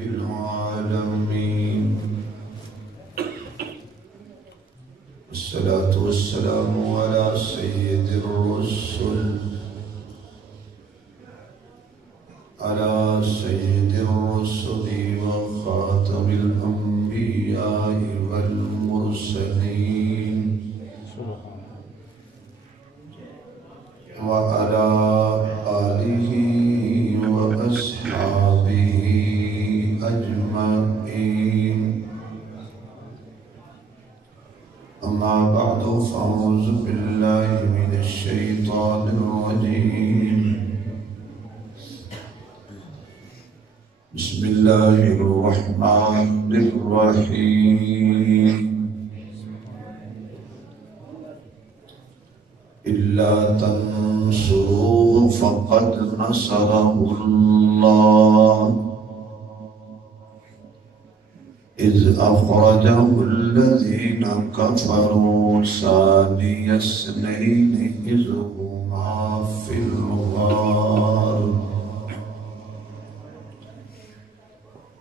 العالمين الصلاة والسلام على سيد الرسل وخاتم الأنبياء والمرسلين وعلى آله وأصحابه أجمعين. أما بعد فأعوذ بالله من الشيطان الرجيم. بسم الله الرحمن الرحيم. إلا تنصروه فقد نصره الله إذ أخرجه الذين كفروا ثاني اثنين إذ هما في الغار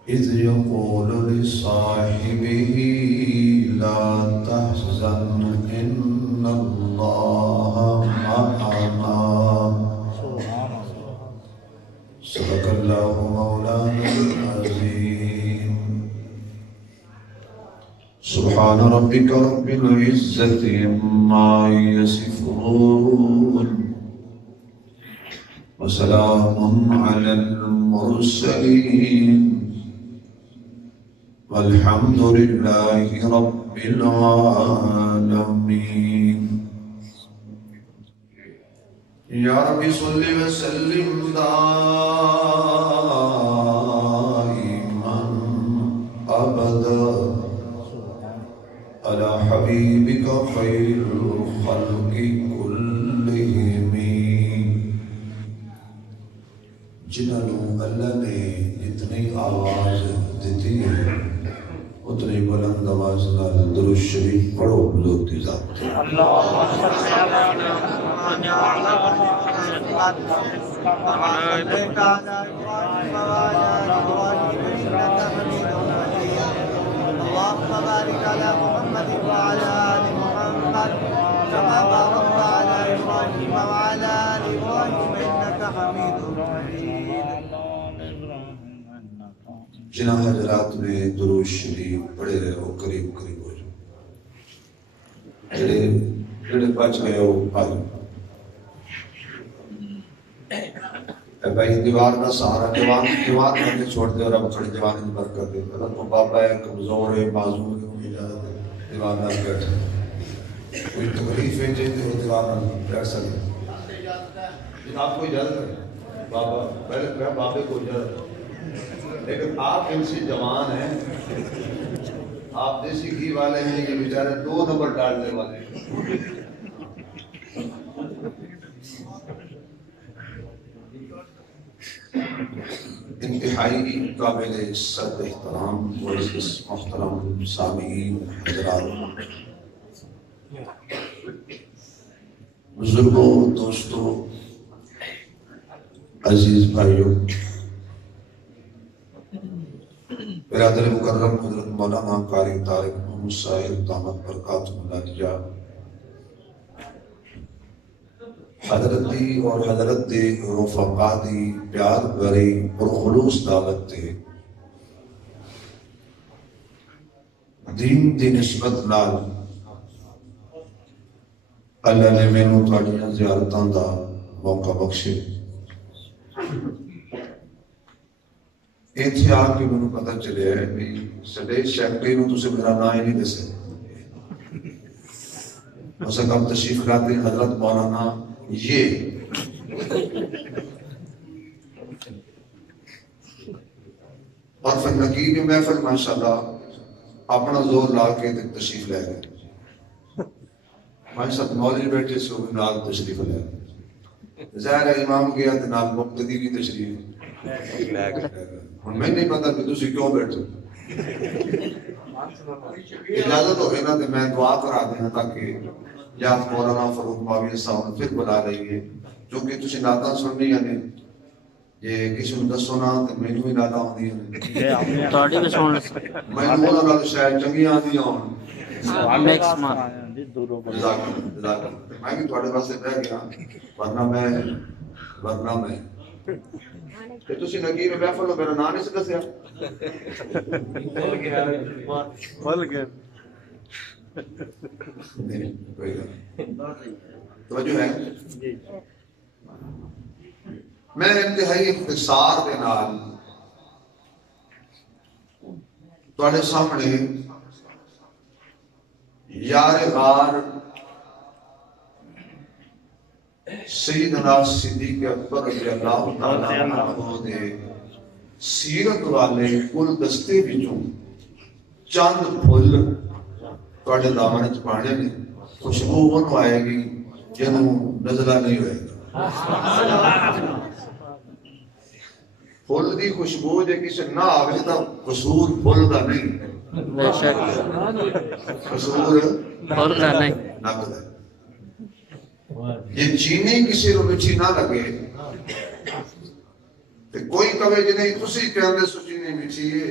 إذ يقول لصاحبه لا تحزن إن الله معنا. صدق الله مولانا العظيم. سبحان ربك رب العزة عما يصفون وسلام على المرسلين والحمد لله رب العالمين. يا رب صل وسلم دائما أبدا على حبيبك خير الخلق كلهم. جنہوں اللہ نے اتنی آواز دیتی ہے اتنی بلند آواز نال درود شریف پڑھو بزرگ کی ذات. اللهم بارك على محمد وعلى آل محمد كما باركت على إبراهيم وعلى آل إبراهيم إنك حميد مجيد. جنہ حضرات میں درود شریف پڑھے رہے ہو قریب قریب ہو جاؤ. جڑے بچ گئے ہو آئے بھائی دیوار کا سہارا دیوار کرنے چھوڑ دے اور اب کھڑے دیوار کی برکت دے. اگر تو بابا ہے کمزور ہے معذور ہے انہیں اجازت ہے دیوار نہ بیٹھے. کوئی تکلیف ہے جیتے ہو دیوار نہ بیٹھ سکتے. آپ کو اجازت ہے بابا پہلے بابے کو اجازت ہے لیکن آپ ان سے جوان ہیں. آپ دیسی گھی والے ہیں یہ بیچارے 2 نمبر ڈالنے والے ہیں. انتہائی قابل صد احترام معزز محترم سامعین حضرات بزرگوں دوستوں عزیز بھائیوں برادر مکرم حضرت مولانا قاری طارق محمد صاحب دامت برکاتہ العالیہ حضرت دی اور حضرت دے رفقا دی پیار بری اور خلوص دعوت دے دین دی نسبت نال اللہ نے مینوں تواڈیاں زیارتاں دا موقع بخشے. ایتھے آ کے مینوں پتہ چلیا ہے کہ سڈے سیکٹری نوں تسی میرا نام ہی نہیں دسے. اسے کب تشریف لاتے حضرت مولانا یہ اور پھر نقیب محفل ماشاءاللہ اپنا زور لا کے تشریف لے گئے. ہمارے ساتھ مولوی بیٹھے سے وہ نال تشریف لے گئے. ظاہر ہے امام گیا تو نال مقتدی کی تشریف لے گئے. میں نہیں پتا کہ تسی کیوں بیٹھے. اجازت ہوگی نا تو میں دعا کرا دینا تاکہ یا مولانا فاروق معاویہ صاحب پھر بلا رہی ہے جو کہ تسی نعتاں سننی یعنی یہ کسی نے دسو نا تو مینوں بھی گل آندی ہے تواڈی بھی سن میں انہاں نال شاید چنگیاں آندیاں ہون میکس مان میں بھی تھوڑے واسطے بہ گیا ورنہ میں کہ تسی نگیر محفل نو میرا نام نہیں سی دسیا بول گیا نہیں کوئی گل توجہ ہے میں انتہائی اختصار دے نال تواڈے سامنے یار غار سیدنا صدیق اکبر رضی اللہ تعالی عنہ دے سیرت والے کل دستے وچوں چند پھل تواڈے دامن وچ پانے نے خوشبو اونوں آئے گی جنوں نزلہ نہیں ہوئے گا پھل دی خوشبو جے کسے نہ آوے تا قصور پھل دا نہیں بے شک قصور اور نہیں نہ کرے یہ چینی کسی رو مٹھی نہ لگے تے کوئی کہے جی نہیں تسی کہندے سو چینی مٹھی ہے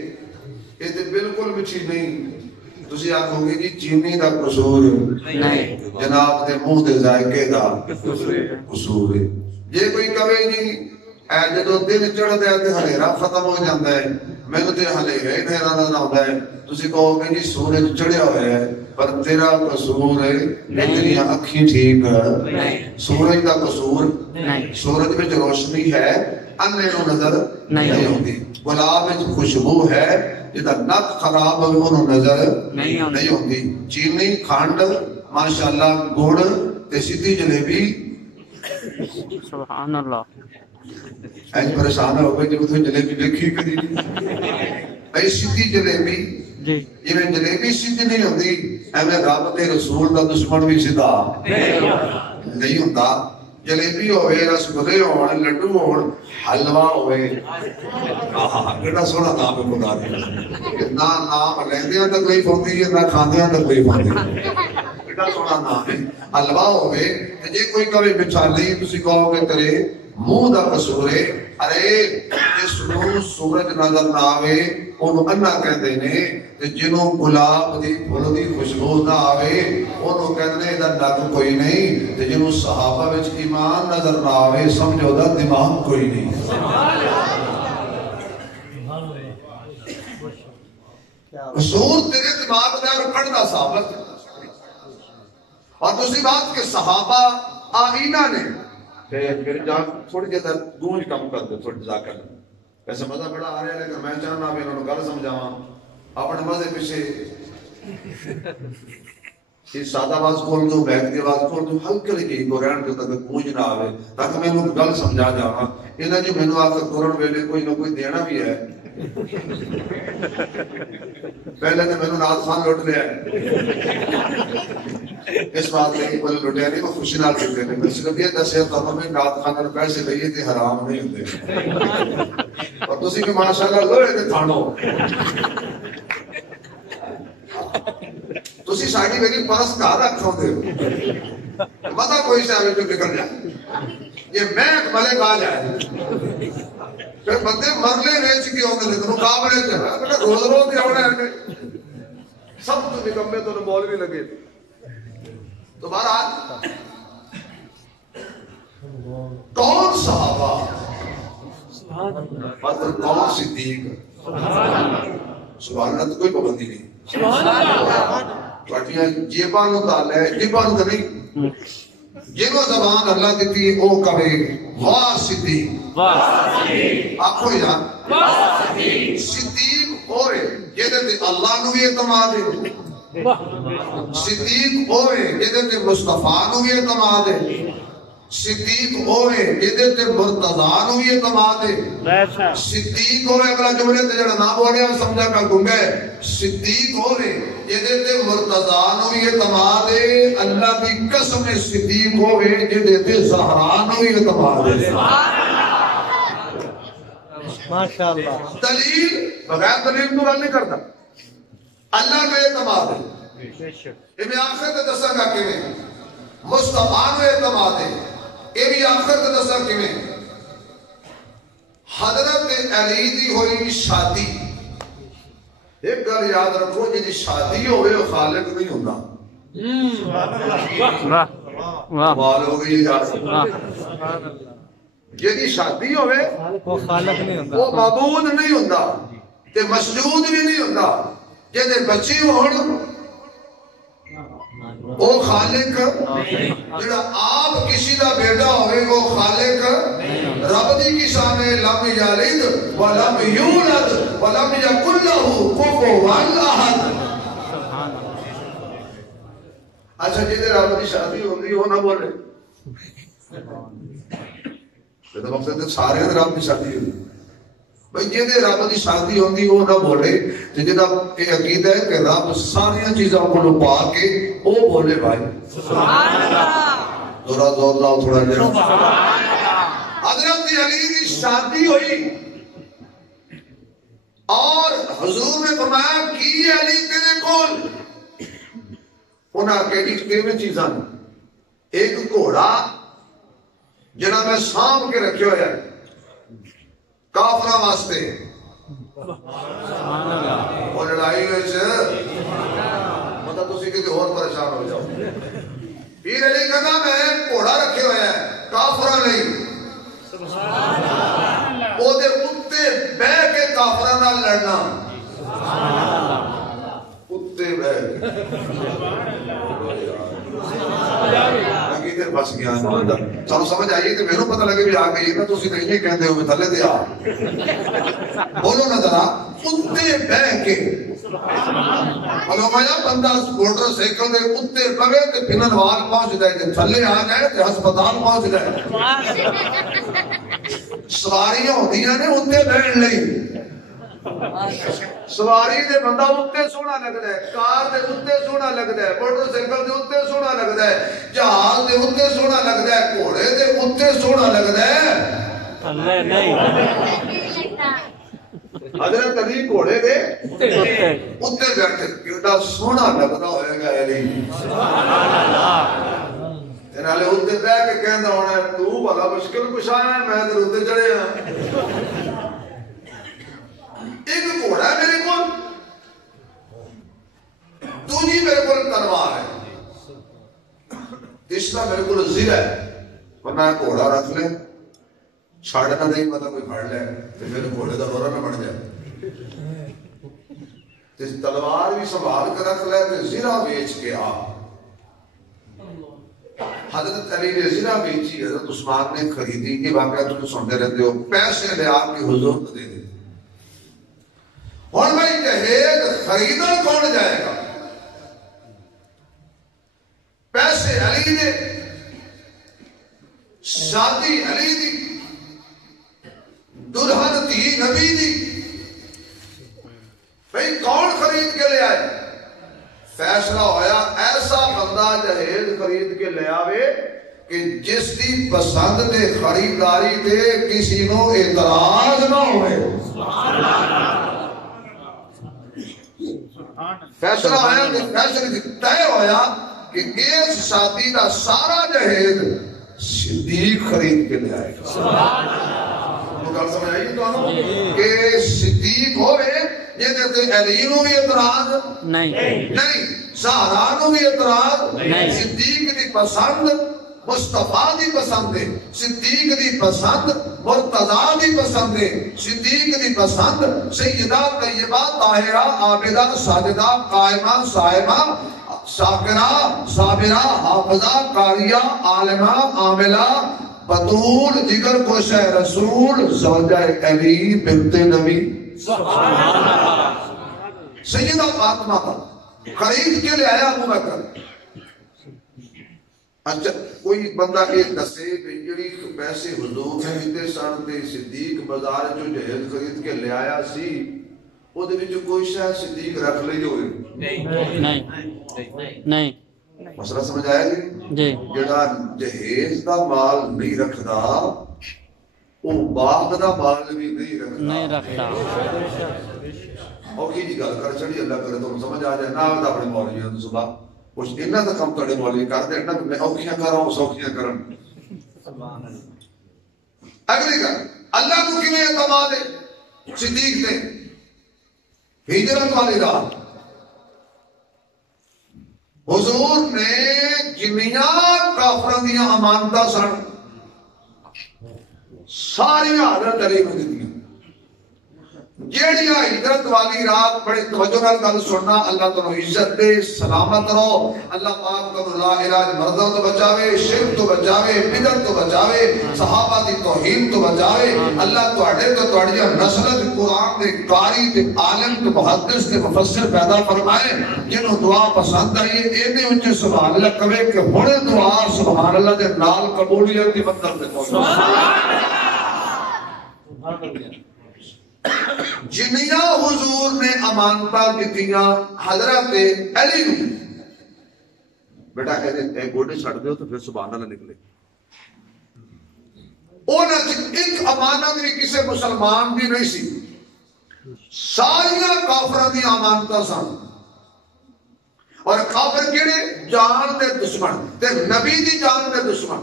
یہ تے بالکل مٹھی نہیں تسی آکھو گے جی چینی دا قصور نہیں جناب دے منہ دے ذائقے دا قصور ہے یہ کوئی کہے جی اے جدوں دن چڑھدا ہے تے ہنیرا ختم ہو جاندا ہے مینوں تے ہنیرا ہی نظر آوندا ہے تسی کہو گے جی سورج چڑھیا ہوا ہے پر تیرا قصور ہے تیری اکھیں ٹھیک ہے سورج دا قصور سورج وچ روشنی ہے انے نوں نظر نہیں ہوندی گلاب وچ خوشبو ہے جدا نک خراب ہوئے انہوں نظر نہیں ہوندی چینی کھانڈ ماشاءاللہ گڑ تے سیدھی جلیبی سبحان اللہ ایج پریشان ہو گئے جب تو جلیبی دیکھی کری اے سیدھی جلیبی یہ میں جلیبی سیدھی نہیں ہوندی اے میں رب تے رسول دا دشمن بھی سیدھا نہیں ہوندا جلیبی ہوئے رسگلے ہون لڈو ہون حلوہ ہوئے کیڑا سونا نام ہے خدا دے نہ نام لیندیاں تے کوئی پوندی ہے نہ کھاندیاں تے کوئی پوندی کیڑا سونا نام ہے حلوہ ہوئے تے جے کوئی کہے مٹھا نہیں تسی کہو گے تیرے منہ دا قصور ہے ارے جس نوں سورج نظر نہ آوے اونوں انا کہندے نے تے جنوں گلاب دی پھل دی خوشبو نہ آوے اونوں کہندے دا نک کوئی نہیں تے جنوں صحابہ وچ ایمان نظر نہ آوے سمجھو دا دماغ کوئی نہیں قصور تیرے دماغ دا اور کڑدا ثابت اور دوسری بات کہ صحابہ آئینہ نے پھر جان تھوڑی جیسا گونج کم کر دے تھوڑی جا کر ویسے مزہ بڑا آ رہا ہے لیکن میں چاہنا بھی انہوں نے گل سمجھاواں اپنے مزے پیچھے یہ سادہ آواز کھول دو بیٹھ کی آواز کھول دو ہلکے لگی گوران کے تک گونج نہ آوے تاکہ میں انہوں گل سمجھا جاواں انہاں جو مینوں آ کر قرآن ویلے کوئی نہ کوئی دینا بھی ہے پہلے تو مینوں نات خان لٹ لیا اس بات میں کوئی لٹیا نہیں وہ خوشی نال کرتے ہیں میں صرف یہ دسیا تو ہمیں نات خان پیسے لئیے تھے حرام نہیں ہوتے اور تسی کہ ماشاءاللہ لوہے دے تھانو تسی ساڑی میری پاس کہا رکھو دے مطا کوئی سے آگے جو نکل جائے یہ میں ایک ملے کہا جائے پھر بندے مرلے ریچ کی ہوندے لے تو مقابلے چاہا بیٹا روز روز دیوڑے ہیں سب تو نکمے تو مولوی لگے تو بہرحال کون صحابہ اور کون صدیق سبحان اللہ تو کوئی پابندی نہیں بٹیاں جیبانو تال ہے جیبانو تو نہیں جنہوں زبان اللہ دیتی ہے او کبھی واہ صدیق آنکھو یاد صدیق ہوئے یہ دیتے اللہ نو بھی اعتماد ہے صدیق ہوئے یہ دیتے مصطفیٰ نو بھی اعتماد ہے صدیق ہوئے یہ دیتے مرتضیٰ نو بھی اعتماد ہے صدیق ہوئے اگلا جملے تے جڑا نام ہو گیا سمجھا کر گنگے صدیق ہوئے یہ دیتے مرتضیٰ نو بھی اعتماد ہے اللہ کی قسم صدیق ہوئے یہ دیتے زہرا نو بھی اعتماد ہے ماشاءاللہ دلیل بغیر دلیل تو گل نہیں کرتا اللہ کا اعتماد ہے یہ میں آخر تے دساں گا کہ مصطفیٰ نو اعتماد ہے یہ بھی آخر تے دساں کہ حضرت علی دی ہوئی شادی، ایک گل یاد رکھو جی شادی ہوئے وہ خالق نہیں ہوتا. کمال ہو گئی جی شادی ہوئے وہ خالق نہیں ہوتا، وہ معبود نہیں ہوتا تے مسجود بھی نہیں ہوتا. جی بچی ہون وہ خالق جڑا آپ کسی دا بیٹا ہوئے وہ خالق رب دی کی شان ہے. لم یلد ولم یولد ولم یکن لہ کفوا احد. اچھا جی رب دی شادی ہوندی وہ نہ بولے تو مقصد سارے رب دی شادی ہوندی بھئی جی رب دی شادی ہوندی وہ نہ بولے. جہاں یہ عقیدہ ہے کہ رب ساری چیزاں کو پا کے وہ بولے بھائی سبحان اللہ. ذرا زور لاؤ تھوڑا جہا. حضرت علی کی شادی ہوئی اور حضور نے فرمایا کی علی تیرے کول. انہاں کہ کیویں چیزاں ایک گھوڑا جنہاں میں سانپ کے رکھے ہوئے ہیں کافرہ واسطے وہ لڑائی میں مطلب تسی کسی اور پریشان ہو جاؤ. پیر علی کہتا میں گھوڑا رکھے ہوئے ہیں کافرہ نہیں وہ دے اتے بہ کے کافرہ نہ لڑنا اتے بہ کے بس گیا چلو سمجھ آئیے تو میرے پتہ لگے بھی آ گئی نا تسی نہیں کہندے ہو تھلے دے آ بولو نا ذرا اتے بہ کے علماء بندہ موٹر سائیکل دے اتے پوے تے پھنن وال پہنچ جائے تے تھلے آ جائے تے ہسپتال پہنچ جائے. سواریاں ہوندیاں نے اتے بیٹھن لئی. سواری دے بندہ اتے سونا لگدا ہے کار دے اتے سونا لگدا ہے موٹر سائیکل دے اتے سونا لگدا ہے جہاز دے اتے سونا لگدا ہے گھوڑے دے اتے سونا لگدا ہے. اللہ نہیں حضرت علی گھوڑے دے اتے بیٹھے کیڑا سونا لگدا ہوئے گا علی سبحان اللہ. تے نالے اتے بیٹھ کے کہندا ہونا تو بڑا مشکل کشا ہے میں تے اتے چڑھے ہاں. ایک گھوڑا ہے میرے کو دوسری میرے کو تلوار ہے تیسرا میرے کو زرہ ہے ورنہ گھوڑا رکھ لے چھاڑنا نہیں پتا کوئی پھڑ لے تو میرے گھوڑے کا دورہ نہ بڑھ جائے. تلوار بھی سنبھال کر رکھ لے تو زرہ بیچ کے آ. حضرت علی نے زرہ بیچی حضرت عثمان نے خریدی. یہ واقعہ تم سنتے رہتے ہو. پیسے لے آپ کے حضور کو دے دے. اور بھائی جہیز خریدن کون جائے گا؟ پیسے علی دے شادی علی دی دلہن تھی نبی دی بھائی کون خرید کے لے آئے؟ فیصلہ ہویا ایسا بندہ جہیز خرید کے لے آوے کہ جس دی پسند دے خریداری دے کسی نو اعتراض نہ ہوئے. فیصلہ ہویا کہ فیصلہ طے ہویا کہ اس شادی کا سارا جہیز صدیق خرید کے لے آئے گا. گل سمجھ آئی تو کہ صدیق ہوئے یہ علی نو بھی اعتراض نہیں زہرا نو بھی اعتراض نہیں. صدیق دی پسند مصطفیٰ دی پسند ہے صدیق دی پسند مرتضیٰ دی پسند ہے صدیق دی پسند سیدہ طیبہ طاہرہ عابدہ ساجدہ قائمہ صائمہ شاکرہ صابرہ حافظہ قاریہ عالمہ عاملہ بطول جگر کوشہ رسول زوجہ علی بنت نبی سیدہ فاطمہ خرید کے لے آیا ابو بکر. اچھا کوئی بندہ ایک دسے جڑی پیسے حضور نے دیتے سن تے صدیق بازار جو جہیز خرید کے لے آیا سی او دے وچ کوئی شاید صدیق رکھ لئی ہوئے نہیں مسئلہ سمجھ آیا جی؟ جڑا جہیز دا مال نہیں رکھدا او باغ دا مال بھی نہیں رکھدا. اور کی گل کر چڑی اللہ کرے تو سمجھ آ جائے. نہ اپنے مولویوں نے صبح کچھ انہاں دا کم تڑے مولوی کر دے انہاں میں اوکھیاں کراں سوکھیاں کرن. اگلی گل اللہ کو کیوں اعتماد ہے؟ صدیق نے ہجرت والی رات حضور نے جنیاں کافروں دیا امانتاں سن ساریاں حضرت علی کو دیتی جیڑیاں ہجرت والی رات بڑے توجہ نال گل سننا اللہ تعالی عزت دے سلامت رہو اللہ پاک کو لا علاج مردوں تو بچاوے شرک تو بچاوے بدعت تو بچاوے صحابہ دی توہین تو بچاوے اللہ تواڈے تو تواڈیاں نسل قرآن دے قاری تے عالم تے محدث تے مفسر پیدا فرمائے جنہوں دعا پسند آئی اینے اونچے سبحان اللہ کہے کہ ہن دعا سبحان اللہ دے نال قبولیت دی مطلب تے سبحان اللہ جنیاں حضور نے امانتاں دتیاں حضرت علی نو بیٹا اے گوڈے چھڈ دیو تو پھر سبحان اللہ نکلے انہاں ایک امانت بھی کسی مسلمان دی نہیں سی ساریاں کافراں دی امانتاں سن اور کافر کیڑے جان دے دشمن تے نبی دی جان دے دشمن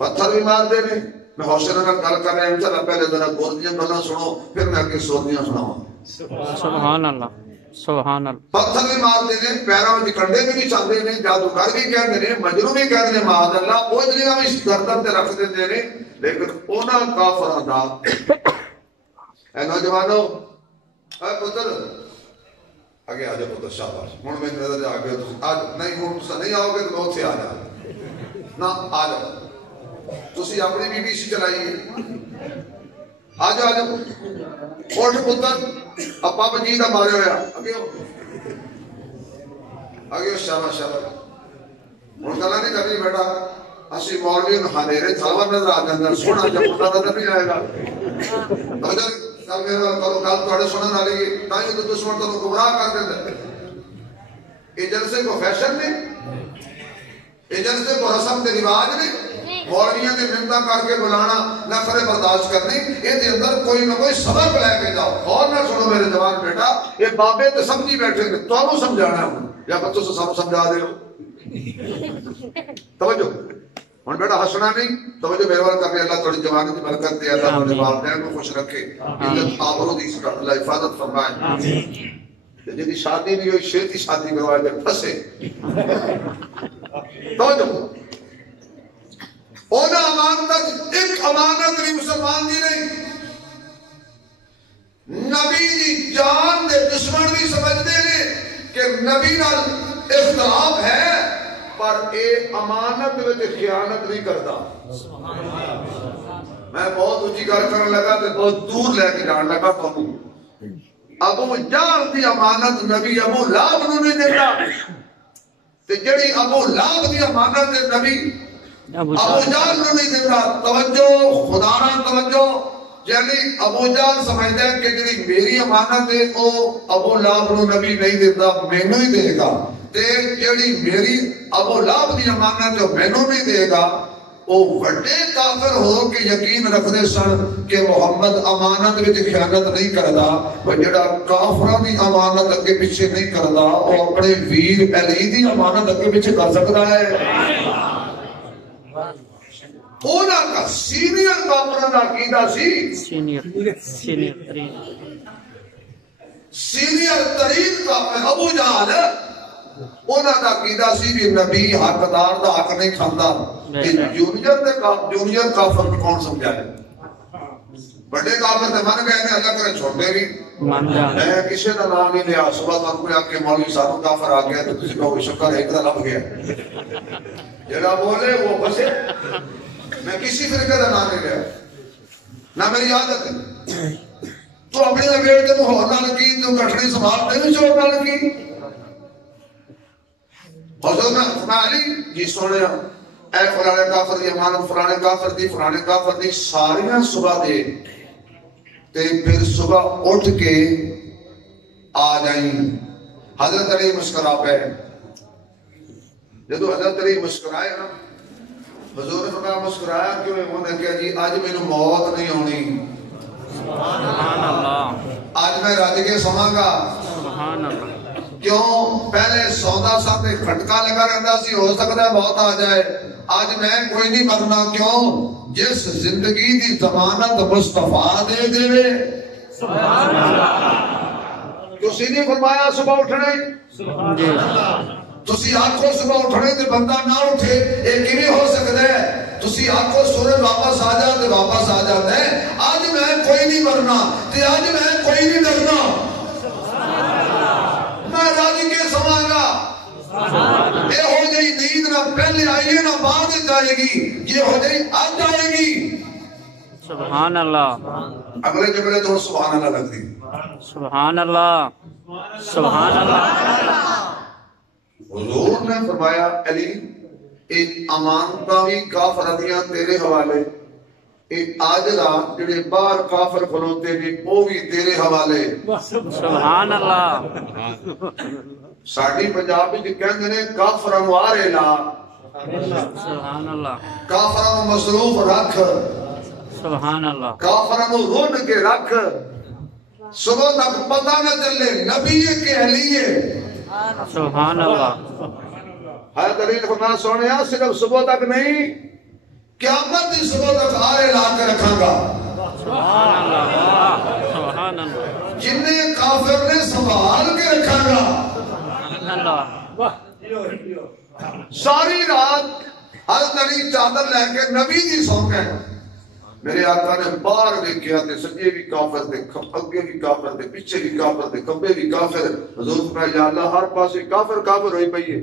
پتھر بھی مار دے نے میں حوصلہ نال گل کر رہا ہوں چلا پہلے ذرا گوردیاں گلاں سنو پھر میں آگے سونیاں سناواں سبحان اللہ سبحان اللہ پتھر بھی مار دے نے پیراں وچ کنڈے بھی نہیں چاندے نے جادوگر بھی کہندے نے مجنون بھی کہندے نے معاذ اللہ وہ جڑیاں بھی گردن تے رکھ دیندے نے لیکن انہاں کافراں دا اے نوجوانو اے پتر آگے آ جاؤ پتر شاباش ہن میں نظر آ گیا آج نہیں ہن تساں نہیں آؤ گے تو میں اوتھے آ جاؤں نہ آ جاؤ تسی اپنی بی بی سی چلائیے آج آج اٹھ پتر اپا بجی دا مارے ہویا آگے شاباش شاباش ہن گلاں نہیں کرنی بیٹا اسی مولوی ہنیرے تھلوا نظر آ جاندا سونا جب پتہ نظر نہیں آئے گا اگر کل میرا کرو گل تواڈے سنن والی تائیں تو دشمن تانوں گمراہ کر دیندا اے جلسے کو فیشن نے اے جلسے کو رسم تے رواج نے مولویاں دے منتاں کر کے بلانا نفرے برداشت کرنی اے دے اندر کوئی نہ کوئی سبق لے کے جاؤ اور نہ سنو میرے جوان بیٹا یہ بابے تے سمجھی بیٹھے نے تانوں سمجھانا ہے یا بچوں سے سب سمجھا دے توجہ ہن بیٹا ہسنا نہیں توجہ میرے وال کرنے اللہ تھوڑی جوانی دی برکت دے اللہ تھوڑے والدین کو خوش رکھے عزت آبرو دی اللہ حفاظت فرمائے آمین جدی شادی نہیں ہوئی شیطی شادی کروائے دے پھسے توجہ اونا امانت ایک امانت نہیں مسلمان دی نہیں نبی دی جان دے دشمن بھی سمجھتے نے کہ نبی نال اختلاف ہے پر اے امانت میں خیانت نہیں کرتا میں بہت اونچی گل کرنے لگا تے بہت دور لے کے جان لگا تو ابو جہل دی امانت نبی ابو لہب نو نہیں دیتا تے جڑی ابو لہب دی امانت نبی ابو جہل نو نہیں دیتا توجہ خدا نال توجہ یعنی ابو جہل سمجھتا ہے کہ جڑی میری امانت ہے او ابو لہب نو نبی نہیں دیتا مینوں ہی دے گا تے جڑی میری ابو لہب دی امانت جو مینوں نہیں دے گا وہ بڑے کافر ہو کے یقین رکھتے سن کہ محمد امانت وچ خیانت نہیں کردا وہ جڑا کافراں دی امانت اگے پیچھے نہیں کردا وہ اپنے ویر علی دی امانت اگے پیچھے کر سکدا ہے اونا کا سینئر کافراں دا عقیدہ سی سینئر ترین کافر ابو جہل اونا دا عقیدہ سی بھی نبی حقدار دا حق نہیں کھاندا جونیئر کافر کو کون سمجھائے بڑے کافر تے من گئے نے اللہ کرے چھوٹے بھی میں کسی دا نام نہیں لیا صبح تک کوئی آ کے مولوی صاحب کافر آ گیا تو کسی کو شکر ایک دا لب گیا جڑا بولے وہ بسے میں کسی فرقے دا نام نہیں لیا نہ میری عادت ہے تو اپنی لگیڑ تے تو ہور نہ لگی تو کٹھڑی سنبھال نہیں چور نہ لگی حضور نے فرمایا علی جی سونے اے فلانے کافر دی امانت فلانے کافر دی ساریاں صبح دے تے پھر صبح اٹھ کے آ جائیں حضرت علی مسکرا پہ جدو حضرت علی مسکرائے نا حضور نے فرمایا مسکرایا کیوں انہوں نے کہا جی آج میں موت نہیں ہونی سبحان اللہ آج میں رج کے سواں گا کیوں پہلے سودا ساتھ کھٹکا لگا رہتا سی ہو سکتا ہے موت آ جائے آج میں کوئی نہیں مرنا کیوں جس زندگی دی ضمانت مصطفیٰ دے دے سبحان اللہ تسی نہیں فرمایا صبح اٹھنے تسی آنکھوں صبح اٹھنے تے بندہ نہ اٹھے یہ کیویں ہو سکتا ہے تسی آنکھوں سورج واپس آ جاتے واپس آ جاتا ہے آج میں کوئی نہیں مرنا تے آج میں کوئی نہیں ڈرنا میں راضی کے سماں گا یہ ہو جائے نیند نہ پہلے آئیے نہ بعد جائے گی یہ ہو جائے آج جائے گی سبحان اللہ اگلے جگلے تو سبحان اللہ لگ دی سبحان اللہ سبحان اللہ حضور نے فرمایا علی ایک امانتہ بھی کافرتیاں تیرے حوالے ایک آجرہ جڑے باہر کافر کھلوتے بھی وہ بھی تیرے حوالے سبحان اللہ ساڑھی پنجاب میں کہتے ہیں کافر موارے لا سبحان اللہ کافر مصروف رکھ سبحان اللہ کافر رون کے رکھ صبح تک پتہ نہ چلے نبی کے لیے سبحان اللہ ہے دلیل فرمایا سونیا صرف صبح تک نہیں قیامت کی صبح تک آرے لا کے رکھاں گا سبحان اللہ سبحان اللہ جنہیں کافر نے سنبھال کے رکھاں گا اللہ ساری رات ہر تری چادر لے کے نبی جی سو گئے میرے آقا نے باہر دیکھیا تے سجے بھی کافر تھے اگے بھی کافر تھے پیچھے بھی کافر تھے کبے بھی کافر حضور فرمایا یا اللہ ہر پاسے کافر کافر ہوئی پئی ہے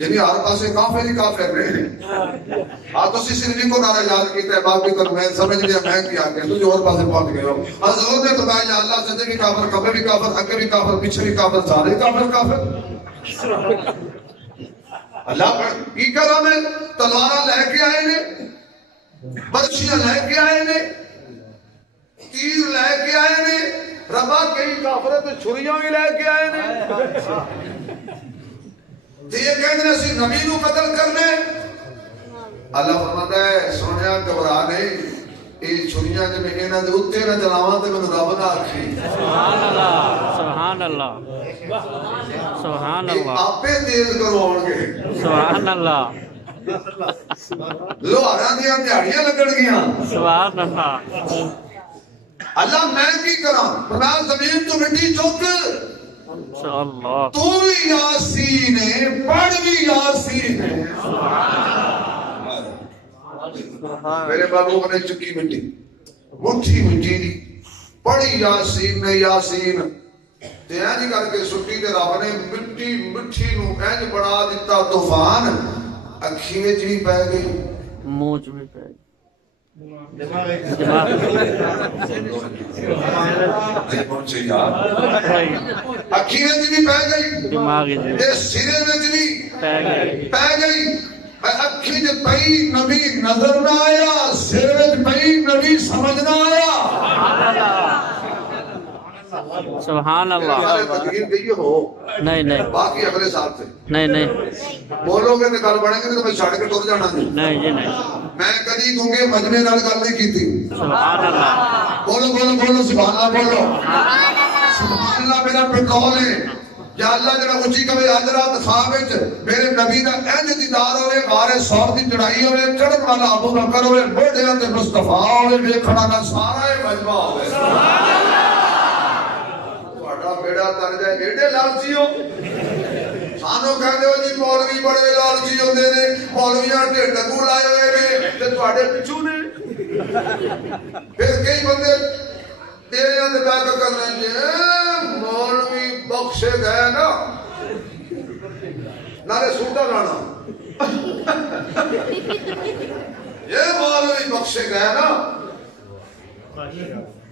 یعنی ہر پاسے کافر ہی کافر رہے تو صرف کو نعرہ یاد کیتا ہے باقی تو میں سمجھ لیا میں کیا کہ تجھے اور پاسے پہنچ گئے ہو حضور نے فرمایا یا اللہ سجے بھی کافر کبے بھی کافر اگے بھی کافر پیچھے بھی کافر سارے کافر کافر اللہ پر کی کرا میں تلوارہ لے کے آئے نے برچیاں لے کے آئے نے تیر لے کے آئے نے ربا کئی کافرت چھریاں بھی لے کے آئے نے یہ کہتے ہیں اسی نبی نو قتل کرنے اللہ فرماتا ہے سونیا گھبرا نہیں یہ چھریاں جب انہاں دے اوتے نہ چلاواں تے میں رب نہ آکھی سبحان اللہ سبحان اللہ سبحان اللہ آپ پہ تیز کرواؤں گے سبحان اللہ لوہاراں دیاں دیہڑیاں لگن گیاں سبحان اللہ اللہ میں کی کراں فرمایا زمین تو مٹی چک اللہ تو بھی یاسین ہے پڑھ بھی یاسین ہے میرے بابو نے چکی مٹی مٹھی مٹی دی پڑھی یاسین نے یاسین تے اینج کر کے سٹی تے رب نے مٹی مٹھی نو اینج بڑا دیتا طوفان اکھی وچ بھی پے گئی منہ چ بھی پے اکھی وچ بھی پے گئی دماغ تے سرے وچ بھی پے گئی اکھی جے پئی نبی نظر نہ آیا سر وچ پئی نبی سمجھ نہ آیا سبحان اللہ تقریر گئی ہو نہیں نہیں باقی اگلے سال سے نہیں نہیں بولو گے تو گل بنے گی تو میں چھڑ کے ٹر جانا نہیں جی نہیں میں کدی گونگے مجمے نال گل نہیں کیتی سبحان اللہ بولو بولو بولو سبحان اللہ بولو سبحان اللہ میرا پیٹرول ہے یا اللہ جڑا اونچی کبھی اج رات خواب وچ میرے نبی دا انج دیدار ہوے غار ثور دی چڑھائی ہوے چڑھن والا ابو بکر ہوے بڑھیاں تے مصطفی ہوے ویکھنا دا سارا مجمع ہوے سبحان اللہ بیڑا تر جائے ایڈے لالچی ہو سانو کہتے ہو جی مولوی بڑے لالچی ہوندے نے مولویاں ڈھڈ اگوں لائے ہوئے نے تے تواڈے پچھو نے پھر کئی بندے تیرے اندر بیٹھ کے کرنے جی مولوی بخشے گئے نا نارے سوٹا لانا یہ مولوی بخشے گئے نا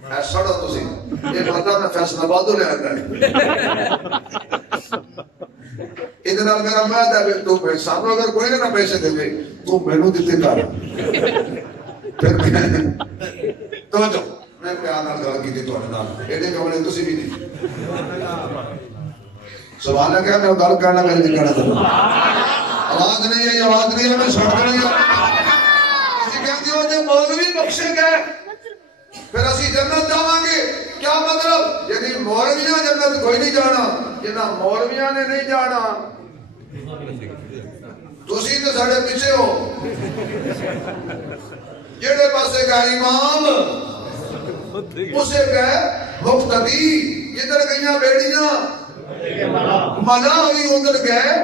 ایسا تو سی یہ بندہ میں فیصلہ بادو لے آتا ہے ادھر میرا میں دے تو سانو اگر کوئی نہ پیسے دے تو مینوں دیتے کر پھر تو جو میں پیار نال گل کیتی تواڈے نال ایڈے کملے تسی بھی نہیں سبحان اللہ کہ میں گل کرنا میں نہیں کرنا آواز نہیں ہے آواز نہیں ہے میں چھوڑ نہیں اسی کہندے ہو جے مولوی بخشے گئے پھر اسی جنت جاواں گے کیا مطلب یعنی مولویاں جنت کوئی نہیں جانا جنہ مولویاں نے نہیں جانا تسی تو ساڑھے پیچھے ہو جڑے پاسے گا امام اسے گئے مقتدی جدھر گئیاں بیڑیاں منا ہوئی ادھر گئے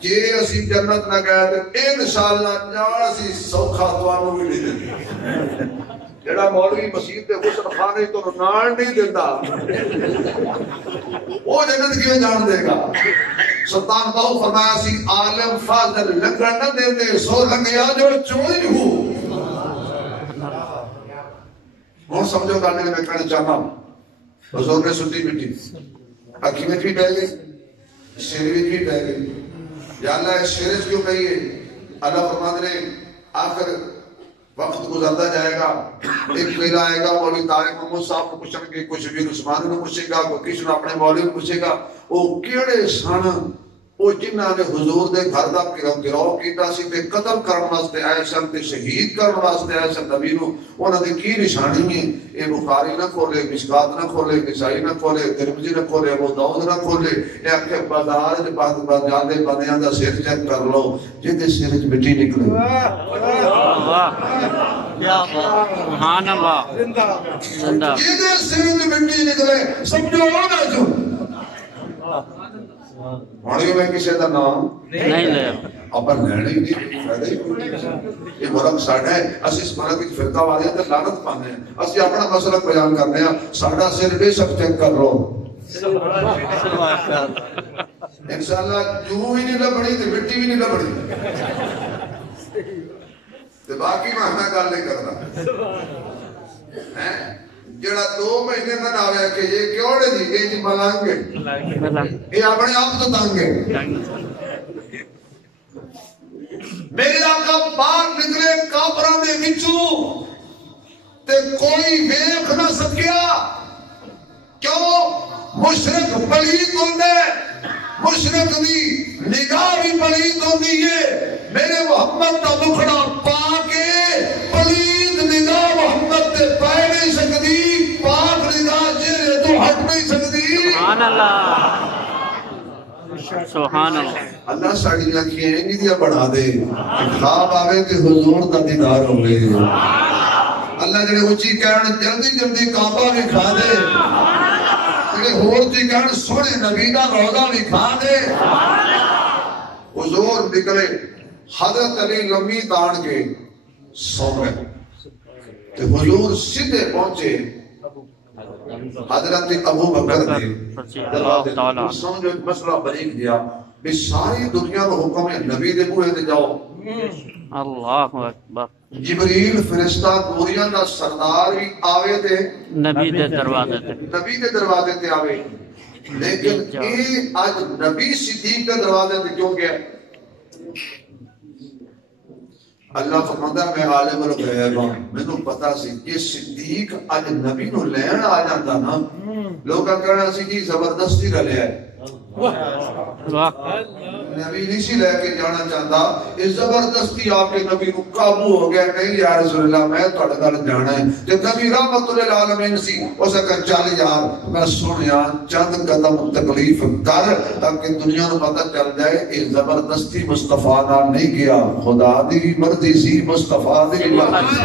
جے اسی جنت نہ گئے تو انشاءاللہ جان اسی سوکھا توانو بھی نہیں دیتے جڑا مولوی مسجد دے غسل خانے تو نان نہیں دیتا وہ جنت کیوں جان دے گا سلطان باہو فرمایا سی عالم فاضل لنگر نہ دے دے سو لنگیا جو چوری ہو اور سمجھو کرنے میں کہنا چاہتا ہوں حضور نے سنتی مٹی اکھی میں بھی بہ گئی شیر بھی بہ گئی یا اللہ اس شیر کیوں کہیے اللہ فرماتے نے آخر وقت گزرتا جائے گا ایک ویلا آئے گا مولوی طارق محمود صاحب کو پوچھیں گے کوئی شبیر عثمانی نے پوچھے گا کوئی کسی نے اپنے مولوی نے پوچھے گا وہ کیڑے سن وہ جنہاں نے حضور دے گھر دا گراؤ کیتا سی تے قتل کرن واسطے آئے سن تے شہید کرن واسطے آئے سن نبی نو انہاں دی کی نشانی ہے اے بخاری نہ کھولے مشکات نہ کھولے نسائی نہ کھولے ترمذی نہ کھولے ابو داؤد نہ کھولے اے اکھے بازار دے بعد جاندے بندیاں دا سر چیک کر لو جے سر وچ مٹی نکلے سبحان اللہ زندہ جے سر وچ مٹی نکلے سمجھو نہ جو مولوی میں کسی دا نام نہیں لیا اپر لینے ہی نہیں فائدہ ہی کوئی نہیں یہ ملک ساڑھا ہے اسی اس ملک کی فرقہ والے ہیں لعنت پانے ہیں اسی اپنا مسئلہ بیان کرنے ہیں ساڑھا سر بے شک چیک کر لو انشاءاللہ جو ہی نہیں لبڑی تو مٹی بھی نہیں لبڑی تو باقی میں ہمیں گل نہیں کرنا جڑا 2 مہینے میں آوے کہ یہ کیوں نہیں دی یہ جی ملانگے یہ اپنے آپ تو تانگے میرے آقا باہر نکلے کافروں دے وچوں تے کوئی ویکھ نہ سکیا کیوں مشرک پلید ہوندے مشرک دی نگاہ بھی پلید ہوندی ہے میرے محمد دا مکھڑا پا کے پلید نگاہ محمد تے پا نہیں سکتی پاک نگاہ چہرے تو ہٹ نہیں سکتی سبحان اللہ سبحان اللہ اللہ ساڑی لکھیں نہیں دیا بڑھا دے خواب آوے کہ حضور دا دیدار ہوئے اللہ جنہیں اچھی کہنے جلدی جلدی کعبہ بھی کھا دے جنہیں ہورتی کہنے سونے نبی دا روضہ بھی کھا دے حضور نکلے حضرت علی لمبی تان کے سو گئے تو حضور سیدھے پہنچے حضرت ابو بکر نے سمجھو ایک مسئلہ بریک دیا بھی ساری دنیا کو حکم ہے نبی دے بوئے دے جاؤ اللہ اکبر جبریل فرشتہ دوریاں دا سردار بھی آوے تھے نبی دے دروازے تے آوے لیکن یہ آج نبی صدیق کے دروازے تے کیوں گیا اللہ فرماتا ہے میں عالم الغیب ہوں میں نے پتا سی یہ صدیق آج نبی نو لین آ جاتا نا لوگا کہنا سی جی زبردستی رلے ہے نبی نہیں سی لے کے جانا چاہتا اس زبردستی آپ کے نبی کو قابو ہو گیا نہیں یا رسول اللہ میں تو اڑگل جانا ہے جب نبی رحمت للعالمین سی اسے کہا چل یار میں سن یار چند قدم تکلیف کر تاکہ دنیا کو پتہ چل جائے اس زبردستی مصطفیٰ نہ نہیں گیا خدا دی مرضی سی مصطفیٰ دی مرضی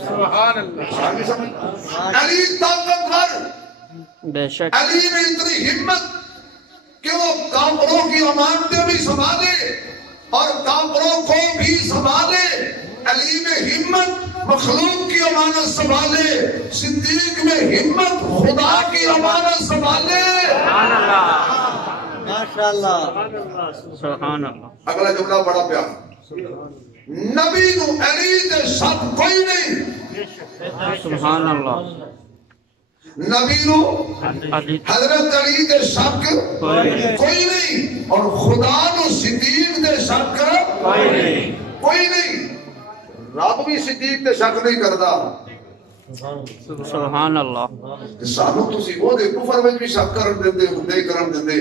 سبحان اللہ علی طاقتور بے شک علی میں اتنی ہمت کہ وہ کافروں کی امانتیں بھی سنبھالے اور کافروں کو بھی سنبھالے علی میں ہمت مخلوق کی امانت سنبھالے صدیق میں ہمت خدا کی امانت سنبھالے سبحان اللہ ماشاءاللہ سبحان اللہ اگلا جملہ بڑا پیار نبی نو علی دے شک کوئی نہیں سبحان اللہ نبی نو حضرت علی دے شک کوئی نہیں اور خدا نو صدیق دے شک کوئی نہیں رب بھی صدیق دے شک نہیں کردا سبحان اللہ سانو تسی وہ دے کفر وچ بھی شک کرن دیندے ہندے کرن دیندے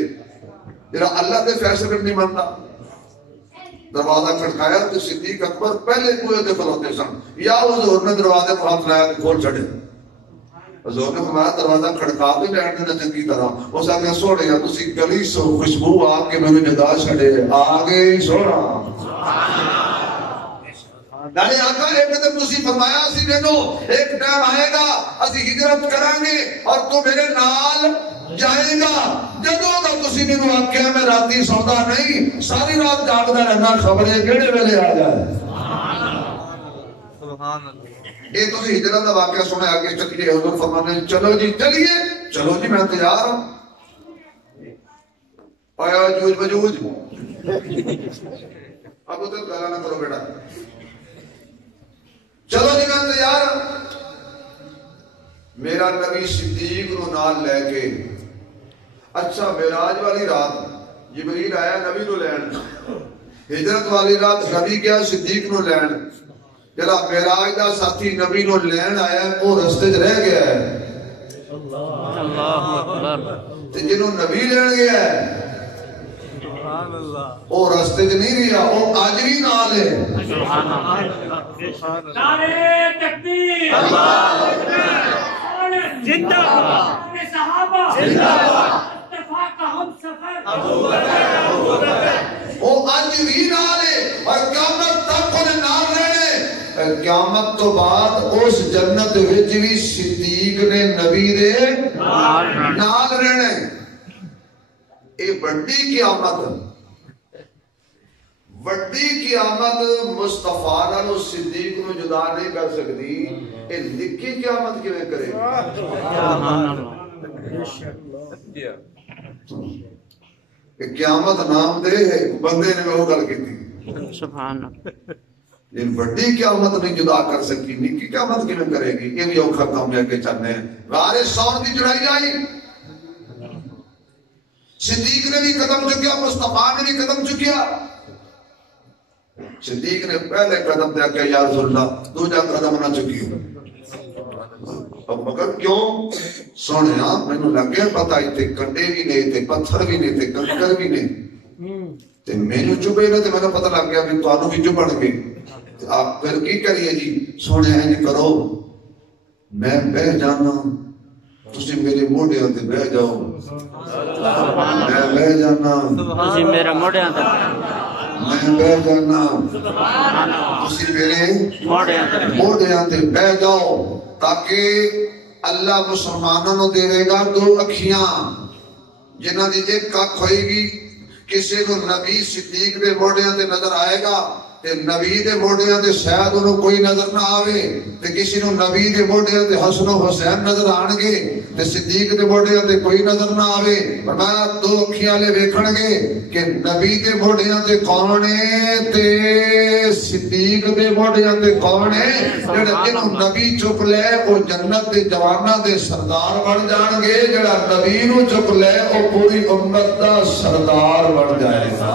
جڑا اللہ دے فیصلے نہیں مندا دروازہ کھٹکایا تو صدیق اکبر پہلے بوئے تے کھلوتے سن یا حضور نے دروازے کو ہاتھ لایا تے کھول چھڑے حضور نے فرمایا دروازہ کھڑکا کے بیٹھ دینا چنگی طرح. اس آگے سوڑے تسی گلی سو خوشبو آ کے میں نے جدا چھڑے آگے سوڑا. یعنی آقا ایک دن تسی فرمایا اسی مینوں ایک ٹائم آئے گا اسی ہجرت کریں گے اور تو میرے نال جائے گا. جدوں دا تسی مینوں آکھیا میں راتی سوندا نہیں ساری رات جاگدا رہنا خبریں کیڑے ویلے آ جائے. سبحان اللہ. یہ تسی ہجرت دا واقعہ سنے آگے چلیے. حضور فرمانے چلو جی چلیے. چلو جی میں تیار ہوں. آیا جوج بجوج اب ادھر گالا نہ کرو بیٹا. چلو جی میں تیار ہوں. میرا نبی صدیق نو نال لے کے اچھا معراج والی رات جبریل آیا نبی نو لین. ہجرت والی رات نبی گیا صدیق نو لین. جڑا معراج دا ساتھی نبی نو لین آیا وہ رستے چ رہ گیا ہے. اللہ اکبر. تے جنوں نبی لین گیا ہے سبحان اللہ وہ رستے چ نہیں رہا وہ اج بھی نال ہے. سبحان اللہ. نعرہ تکبیر اللہ اکبر زندہ باد صحابہ زندہ باد مصطفیٰ کا ہم سفر ابو بکر وہ اج بھی نال ہے اور قیامت تک وہ نال رہنے. قیامت تو بعد اس جنت وچ بھی صدیق نے نبی دے نال رہنے. اے بڑی قیامت وڈی قیامت مصطفیٰ نالو صدیق نو جدا نہیں کر سکتی. اے نکی قیامت کیویں کرے سبحان اللہ. قیامت نام دے بندے نے وہ گل کیتی سبحان اللہ. یہ بڑی قیامت نہیں جدا کر سکی نکی قیامت کیویں کرے گی. یہ بھی اوکھا کام لے کے چلنے ہیں. غار ثور دی چڑھائی آئی صدیق نے بھی قدم چکیا مصطفیٰ نے بھی قدم چکیا. صدیق نے پہلے قدم دیا کہ یا رسول اللہ دوجا قدم نہ چکی. اب مگر کیوں سونے مینوں لگیا پتہ ایتھے کنڈے بھی نہیں تے پتھر بھی نہیں تے کنکر بھی نہیں تے مینوں چبے نہ تے مینوں پتہ لگ گیا بھی تانوں بھی چبن گے. آپ پھر کی کریے جی سونے ہیں جی کرو میں بہ جانا تسی میرے موڈیاں تے بہ جاؤ. میں بہ جانا تسی میرے موڈیاں تے میں بہ جانا تسی میرے موڈیاں تے بہ جاؤ. تاکہ اللہ مسلمانوں نے دے گا دو اکھیاں جنہ دی ایک اکھ ہوئے گی. کسی کو نبی صدیق دے موڈیاں تے نظر آئے گا تے نبی دے موڈیاں تے شاید انہوں کوئی نظر نہ آوے. تے کسی نو نبی دے موڈیاں تے حسن و حسین نظر آنگے تے صدیق دے موڈیاں تے کوئی نظر نہ آوے. فرمایا دو اکھیاں لے ویکھن گے کہ نبی دے موڈیاں تے کون ہے تے صدیق دے موڈیاں تے کون ہے. جڑا جنوں نبی چک لے او جنت دے جواناں دے سردار بن جان گے. جڑا نبی نو چک لے او پوری امت دا سردار بن جائے گا.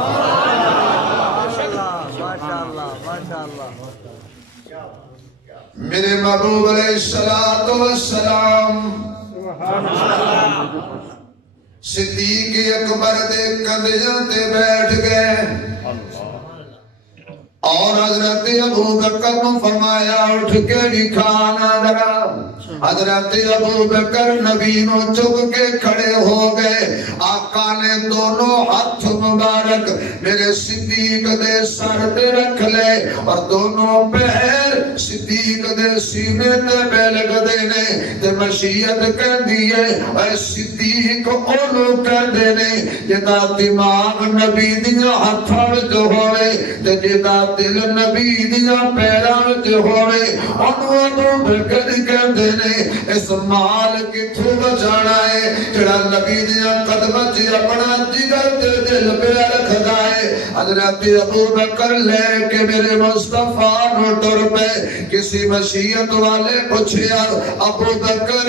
میرے محبوب علیہ السلام صدیق اکبر دے کندھیاں تے بیٹھ گئے اور حضرت ابو بکر کو فرمایا اٹھ کے بھی کھانا ذرا. حضرت ابو بکر نبی نو چک کے کھڑے ہو گئے. آقا نے دونوں ہاتھ مبارک میرے صدیق دے سر تے رکھ لے اور دونوں پیر صدیق دے سینے تے پہ لگ دے نے. تے مشیت کہندی ہے اے صدیق اونوں کہندے نے جدا دماغ نبی دیاں ہتھاں وچ ہوئے تے جدا دل نبی دیاں پیراں وچ ہوئے اونوں ابو بکر کہندے نے. اس مال کتھوں بچانا ہے جڑا نبی دیاں قدماں وچ اپنا جگر تے دل پہ رکھدا ہے. حضرت ابو بکر لے کے میرے مصطفیٰ نو ٹر پے. کسی مشیت والے پوچھیا ابو بکر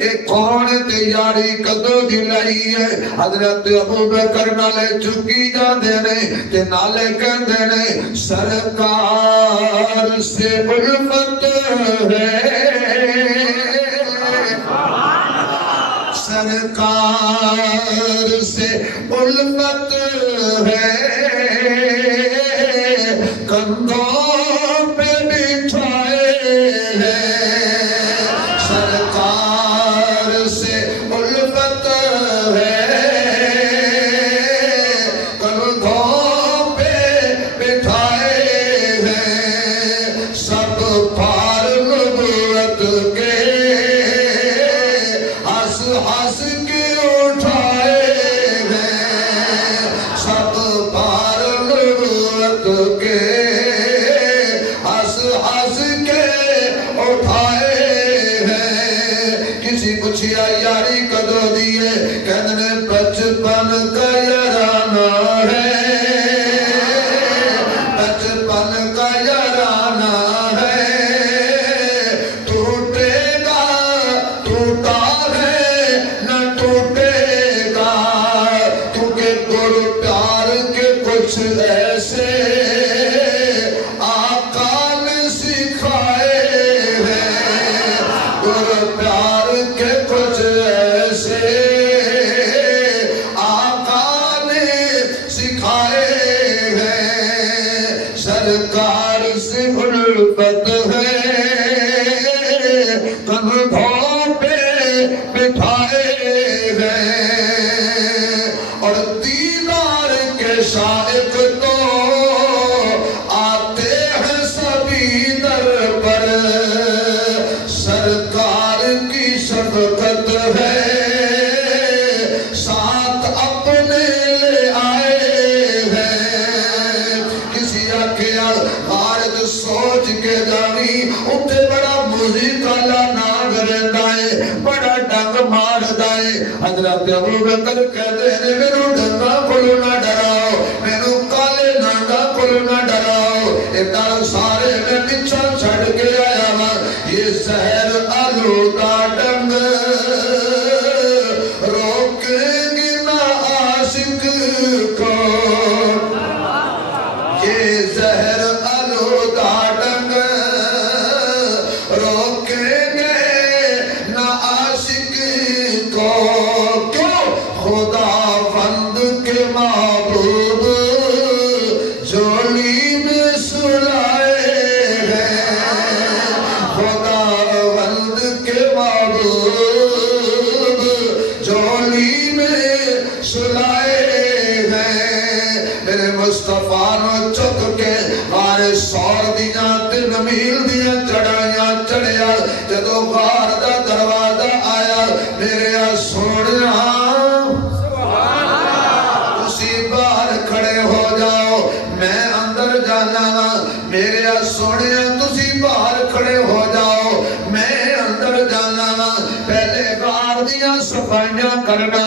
اے کون تے یاری کدوں دی لئی ہے. حضرت ابو بکر نالے چکی جاندے نے تے نالے کہندے نے سرکار سے الفت ہے سرکار سے الفت ہے کندھوں پہ بٹھائے ہیں سرکار پوچھیا یاری کدو دیئے کہنے بچپن کا یارانہ ہے بچپن کا یارانہ ہے ٹوٹے گا ٹوٹا ہے نہ ٹوٹے گا کیونکہ گر پیار کے کچھ ایسے آقا نے سکھائے ہیں گر پیار کے کچھ ایسے آقا نے سکھائے ہیں سرکار سے غربت ہے کندھوں پہ بٹھائے ہیں اور دیدار کے شائق تو آتے ہیں سبھی در پر سرکار کی شفقت ہے ساتھ اپنے لے آئے ہیں کسی اکیا غارت سوچ کے جانی اٹھے بڑا موزیکالا ناگ رہندائے بڑا ڈنگ مار دائے حضرت ابو بکر کہتے ہیں میرے ڈنگا کھلو نہ ڈراؤ میرے کالے نانگا کھلو نہ ڈراؤ اتنا سارے میں پیچھا چھڑ کے آیا ہاں یہ زہر آلودہ ڈنگ روکیں گے نہ عاشق کو یہ زہر آلودہ ڈنگ روکیں گے نہ عاشق کو کیوں خدا بند کے معبود جولی میں سلائے ہیں خدا بند کے معبود جولی میں سلائے ہیں میرے مصطفیٰ نو چک کے غارِ سور دیاں 3 میل دیاں چڑھائیاں چڑھیا جدو غار دا دروازہ آیا میرے سونیا اسی باہر کھڑے ہو جاؤ میں اندر جانا میرے سونیا تسی باہر کھڑے ہو جاؤ میں اندر جانا پہلے غار دیاں صفائیاں کرنا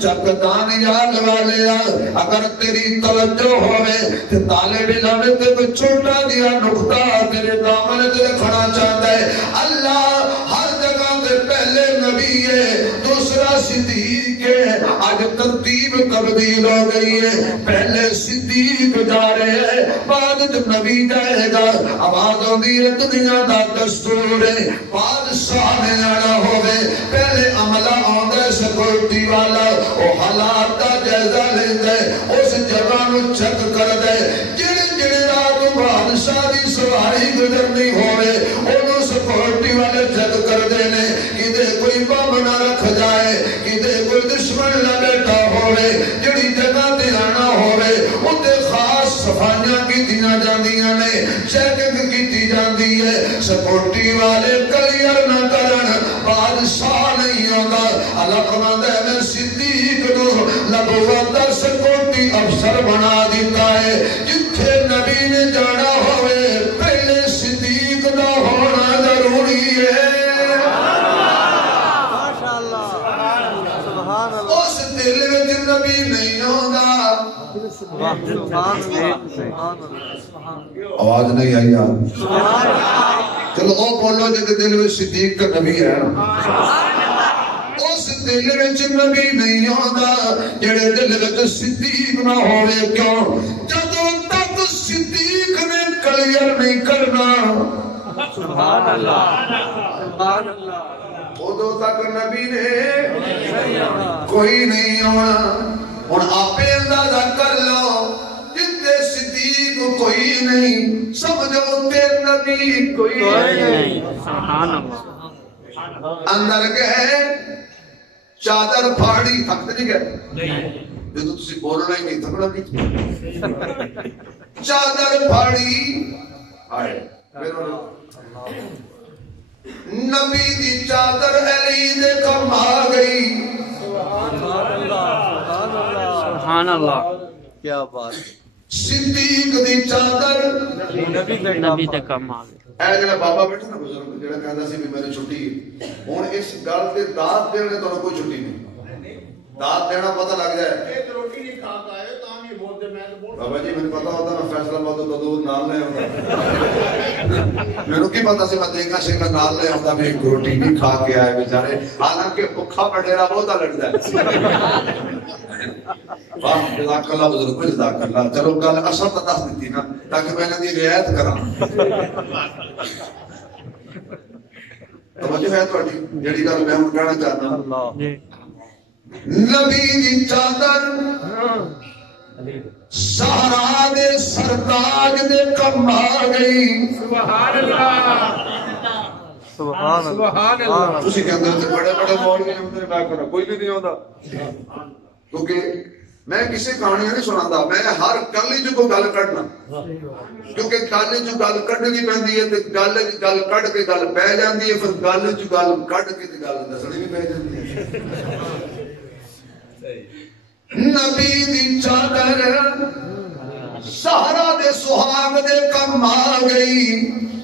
چک دانیاں لگا لیا اگر تیری توجہ ہوئے کہ طالب علم تے کوئی چھوٹا دیا نقطہ تیرے دامن تے کھڑا چاہتا ہے اللہ ہر جگہ تے پہلے نبی ہے دوسرا صدیق ہے آج ترتیب تبدیل ہو گئی ہے پہلے صدیق جا رہے ہیں بعد جب نبی جائے گا آواز ہوندی ہے دنیا دا دستور ہے بادشاہ نے آنا ہوئے پہلے عملہ آندہ سیکورٹی والا وہ حالات دا جائزہ لیندے اس جگہ نو چک کر دے جڑے جڑے رات بادشاہ دی سواری گزرنی ہوئے انہوں سیکورٹی والے چک کر دینے کدے کوئی بم نہ رکھ جائے کدے کوئی دشمن نہ بیٹھا ہوئے جڑی جگہ تے آنا ہوئے اتے خاص صفائیاں کی دینا جاندیاں نے چیکنگ کی دی جاندی ہے سیکورٹی والے کلیئر نہ کرن بادشاہ نہیں ہوگا اللہ فرماتا ہے میں صدیق نو نبوت دا سیکورٹی افسر بنا دیتا ہے جتھے نبی نے جانا ہوئے پہلے صدیق دا ہونا ضروری ہے اس دل میں نبی نہیں ہوگا آواز نہیں آئی آپ چلو او بولو جب دل میں صدیق کا نبی ہے اس دل میں نبی نہیں ہوگا جڑے دل میں صدیق نہ ہوئے کیوں جدوں تک صدیق نے کلیئر نہیں کرنا سبحان اللہ سبحان اللہ ادو تک نبی نے کوئی نہیں ہونا اور آپ اندازہ کر لو جتنے صدیق کوئی نہیں سمجھو تے نبی کوئی نہیں سبحان اللہ اندر گئے چادر پھاڑی تھکتے نہیں گئے جو تو تسی بولنا ہی نہیں تھکنا بھی چادر پھاڑی آئے نبی دی چادر علی دے کم آ گئی سبحان اللہ کیا بات صدیق دی چادر نبی دے کم آ گئے اے جڑا بابا بیٹھا نا بزرگ جڑا کہندا سی بھی میری چھٹی ہن اس گل تے داد دینے تو کوئی چھٹی نہیں داد دینا پتہ لگ جائے ایک روٹی نہیں کھا کے آئے تاں بھی بول دے میں بابا جی مجھے پتا ہوتا میں فیصلہ آباد تو دودھ نال لے آتا میرے کی پتا سی میں دیکھا شیخا نال لے آتا میں ایک روٹی نہیں کھا کے آئے بیچارے حالانکہ بھوکا بڈیرا بہت لڑتا ہے واہ جزاک اللہ بزرگ جزاک اللہ چلو گل اصل تو دس دیتی نا تاکہ میں نے دی رعایت کراں توجہ ہے تھوڑی جڑی گل میں ہن کہنا چاہتا ہوں نبی دی چادر سہرا دے سرتاج دے کم آ گئی سبحان اللہ سبحان اللہ تسی کہندے تے بڑے بڑے مولوی ہوندے میں کرا کوئی نہیں ہوندا کیونکہ میں کسی کہانی نہیں سناتا میں ہر گل جو کو گل کڈنا کیونکہ گل جو گل کڈنی پیندی ہے تے گل کڈ کے گل پے جاندی ہے پھر گل جو گل کڈ کے تے گل دسنی بھی پے جاندی ہے نبی دی چادر سہرا دے سہاگ دے کم آ گئی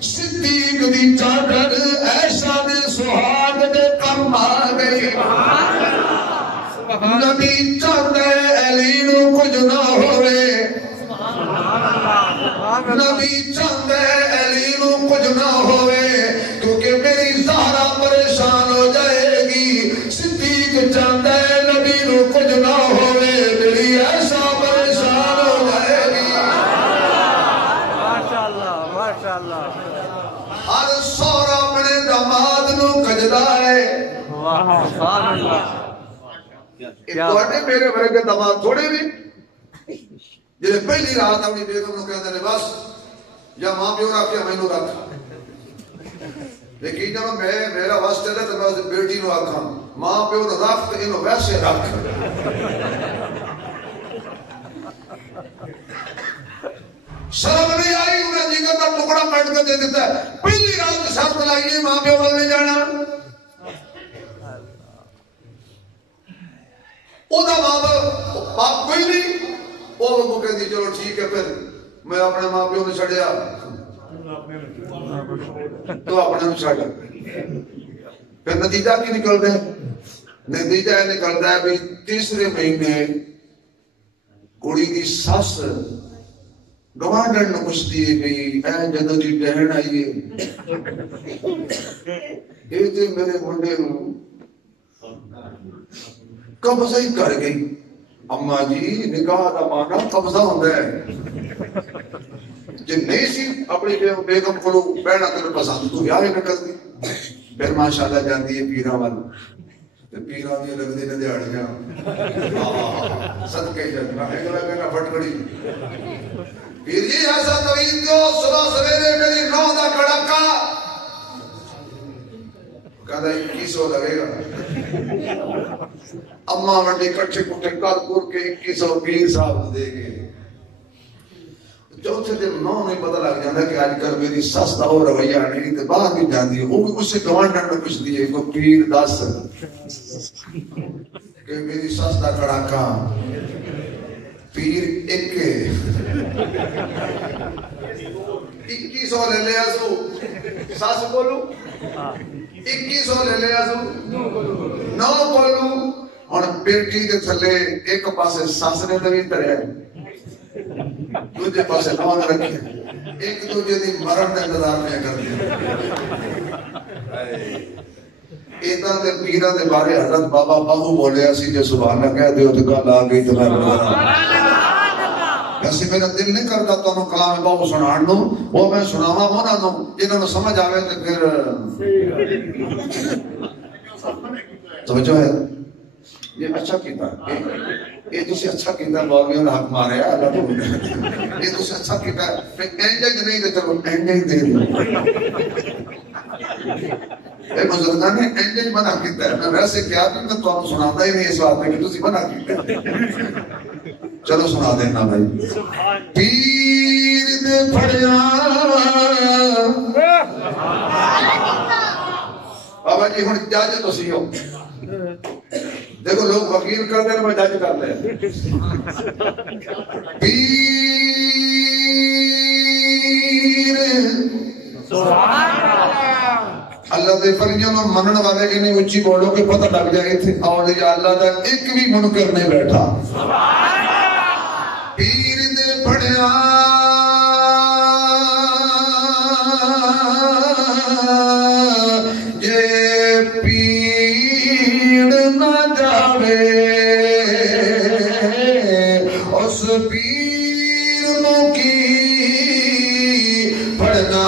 صدیق دی چادر ایسا دے سہاگ دے کم آ گئی نبی چاہتے علی نو کچھ نہ ہوئے نبی چاہتے علی نو کچھ نہ ہوئے کیونکہ میری زہرا پریشان ہو جائے گی صدیق چاہتے نبی نو کچھ نہ ہوئے میری ایسا پریشان ہو جائے گی ماشاءاللہ ماشاءاللہ ہر سورا اپنے داماد نو کجدا ہے سبحان اللہ میرے ورگے دماغ تھوڑے بھی جی پہلی رات اپنی بیگم نو کہتے ہیں بس یا ماں پیو رکھ یا میں نو رکھ لیکن جب میرا واسطہ چلے تو میں اس بیٹی نو آکھاں ماں پیو نو رکھ تو انہوں ویسے رکھ شرم نہیں آئی انہیں جگر کا ٹکڑا کٹ کے دے دیتا ہے پہلی رات شرط لائیے ماں پیو ملنے جانا باپ کوئی نہیں وہ کو کہتی چلو ٹھیک ہے پھر میں اپنے ماں پیو نے چھڑیا تو اپنے نے چھڑا پھر نتیجہ کی نکلتا ہے نتیجہ یہ نکلتا ہے بھی تیسرے مہینے کڑی کی ساس گوانڈن نے پوچھتی ہے کہ اے جدو دی بہن آئیے یہ تے میرے منڈے نوں قبضہ ہی کر گئی اما جی نکاح دا مانا قبضہ ہوتا ہے جی نہیں سی اپنی بیگم کو بہنا تیرے پسند تو یار ہی نکل دی پھر ماشاءاللہ جاندی ہے پیرا والا پیرا دی لگ دی نے دیاڑیاں صدقے جانا ہے گلا کہنا پھٹ کڑی پیر جی ایسا توید دو صبح سویرے میری 9 دا کڑکا کہتا 2100 لگے گا اماں وڈی کٹھے کٹھے کر کے 2100 پیر صاحب دے گئے چوتھے دن نو نہیں پتہ لگ جاتا کہ آج کل میری سس دا ہو رویہ نہیں تے باہر بھی جاندی ہے وہ بھی اس سے گوانڈن میں پوچھ دیے کو پیر دس کہ میری سس دا کڑاکا پیر ایک 2100 لے لیا سو سس بولو 2100 لے لیا سو 9 بولو اور بیٹی کے تھلے ایک پاسے سس نے دوی تریا دوجے پاسے نوان رکھے ایک دوجے دی مرن دے انتظار میں کر دیا ایدان دے پیران دے بارے حضرت بابا باہو بولے اسی جو سبحان اللہ کہہ دیو تو گل آ گئی تو میں بولا ایسے میرا دل نہیں کرتا تو انہوں کلام باہو سنان نو وہ میں سناوا ہونا نو جنہوں نے سمجھ آوے تو پھر توجہ ہے یہ اچھا کیتا ہے یہ تسی اچھا کیتا ہے باغیوں نے حق مارے ہے اللہ تو یہ تسی اچھا کیتا ہے پھر اینجا نہیں دے چلو اینجا ہی دے دو اے بزرگاں نے اینجا ہی منع کیتا ہے میں ویسے کیا بھی میں تو آپ سناتا ہی نہیں اس بات میں کہ تسی منع کیتا ہے چلو سنا دینا بھائی پیر دے پھڑیا بابا جی ہن جج تسی ہو دیکھو لوگ وکیل کرتے ہیں میں جج کرتے ہیں پیر اللہ دے فرضاں نوں منن والے کہ نہیں اچھی بولو کہ پتہ لگ جائے ایتھے اولیاء اللہ دا ایک بھی منکر نہیں بیٹھا پیر دے پڑھیا جے پیڑ نہ جاوے اس پیر نوں کی پڑھنا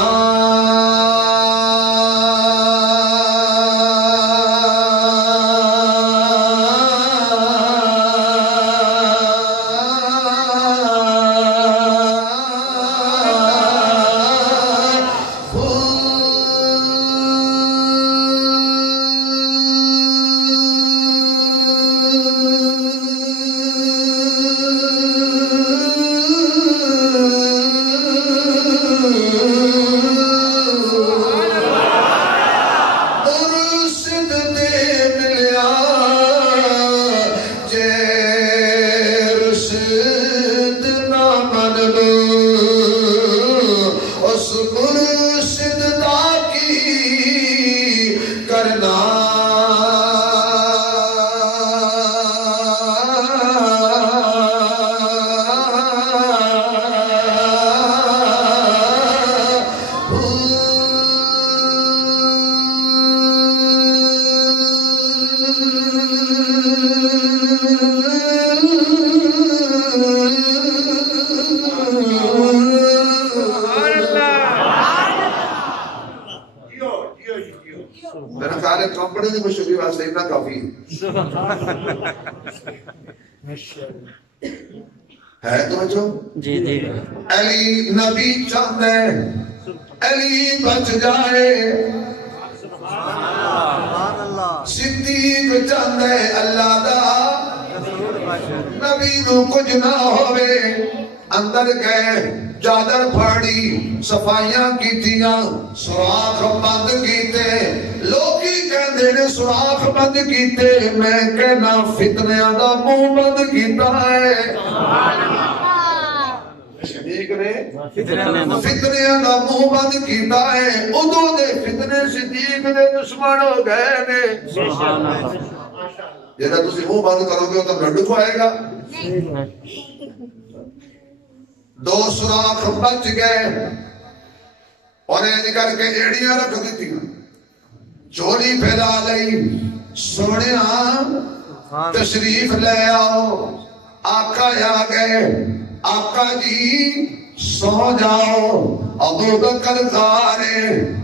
میرا خیال ہے کمپنی کی مشہوری واسطے اتنا کافی ہے توجہ جی جی علی نبی چاہتا ہے علی بچ جائے صدیق چاہتا ہے اللہ دا نبی نو کچھ نہ ہوئے اندر گئے چادر پھاڑی صفائیاں کیتیاں سوراخ بند کیتے لوگی کہندے نے سوراخ بند کیتے میں کہنا فتنیاں دا منہ بند کیتا ہے صدیق نے فتنیاں دا منہ بند کیتا ہے ادو دے فتنے صدیق دے دشمن ہو گئے نے جیسا تسی منہ بند کرو گے تو لڈو کھوائے گا دو سوراخ بچ گئے اور ایسے کر کے ایڑیاں رکھ دیتی چوری پھیلا لئی سونیا تشریف لے آؤ آقا آ گئے آقا جی سو جاؤ ابو بکر غارے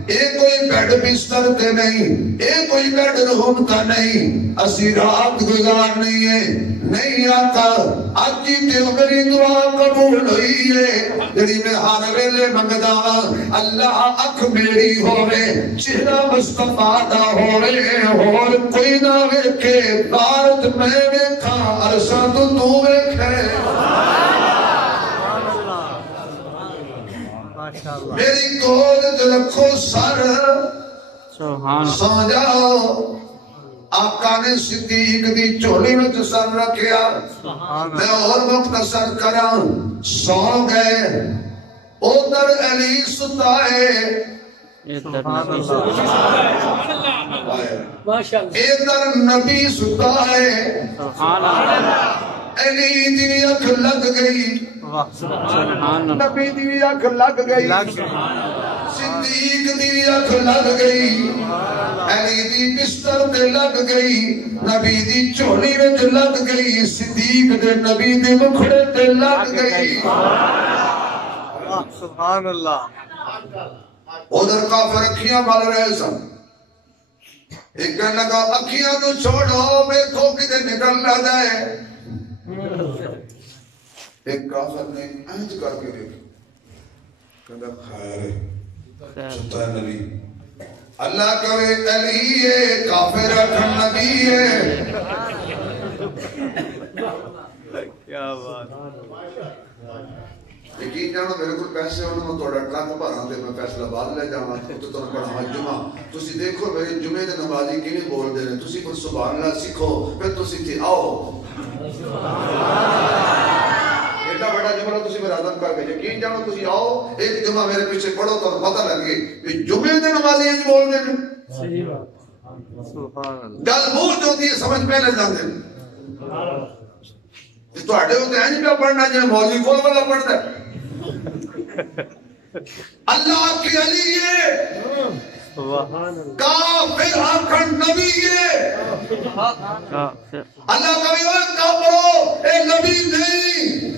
اے کوئی بیڈ بستر تے نہیں اے کوئی بیڈ روم کا نہیں اسی رات گزارنی ہے نہیں آقا آج کی تے میری دعا قبول ہوئی ہے جڑی میں ہر ویلے منگدا اللہ اکھ میری ہوے چہرہ مصطفیٰ دا ہوے اور کوئی نہ ویکھے بارت میں ویکھاں عرشاں تو ویکھے میری گود رکھو سر سو جاؤ آقا نے صدیق دی چولی میں سر رکھیا میں اور مختصر کراں سو گئے ادھر علی ستا ہے ادھر نبی ستا ہے علی دی اکھ لگ گئی نبی دی اکھ لگ گئی صدیق دی اکھ لگ گئی علی دی بستر تے لگ گئی نبی دی چولی وچ لگ گئی صدیق دے نبی دے مکھڑے تے لگ گئی سبحان اللہ ادھر کافر اکھیاں مل رہے سن ایک کہنے لگا اکھیاں تو چھوڑو ویکھو کدے نکل نہ جائے ایک کافر نے انج کر کے دیکھا کہتا خیر سنتا ہے نبی اللہ کرے علی ہے کافر اکھن نبی ہے کیا بات یقین جانو میرے کو پیسے ہونے میں توڑا ٹرک بھراں دے میں فیصلہ باد لے جاواں تو تم پڑھاواں جمعہ تسی دیکھو میرے جمعے دے نمازی کیویں بول دے نے تسی پر سبحان اللہ سیکھو پھر تسی تھی آؤ ایڈا بڑا جملہ تسی میرا عظم کر کے یقین جانو تسی آؤ ایک جمعہ میرے پیچھے پڑھو تو پتہ لگے کہ جمعے دے نمازی ہیں بول دے صحیح بات سبحان اللہ گل بول جو دی سمجھ پہلے جاندے تو اڈے ہوتے ہیں نہیں پڑھنا جے مولوی کول والا پڑھتا ہے اللہ کی علی ہے کافر آکھن نبی ہے اللہ کبھی وہ کافرو اے نبی نہیں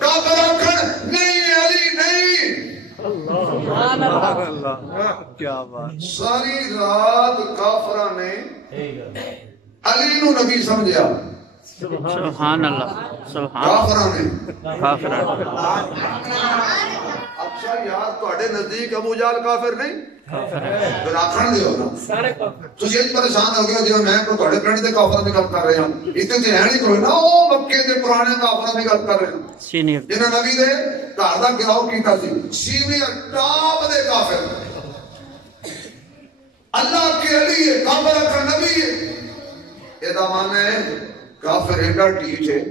کافر آکھن نہیں علی نہیں سبحان اللہ کیا بات ساری رات کافراں نے علی نو نبی سمجھیا سبحان اللہ سبحان کافراں نے اچھا یار تواڈے نزدیک ابو جہل کافر نہیں پھر آکھن دیو نا تسی اج پریشان ہو گئے جو میں کو تواڈے پرانی دے کافراں دی گل کر رہے ہاں اتنے تے ہے نہیں کوئی نا او مکے دے پرانے کافراں دی گل کر رہے ہیں سینئر جنہاں نبی دے گھر دا گراؤ کیتا سی سینئر ٹاپ دے کافر اللہ کے علی ہے کافر کا نبی ہے اے دا معنی ہے کافر ایڈا ٹھیک ہے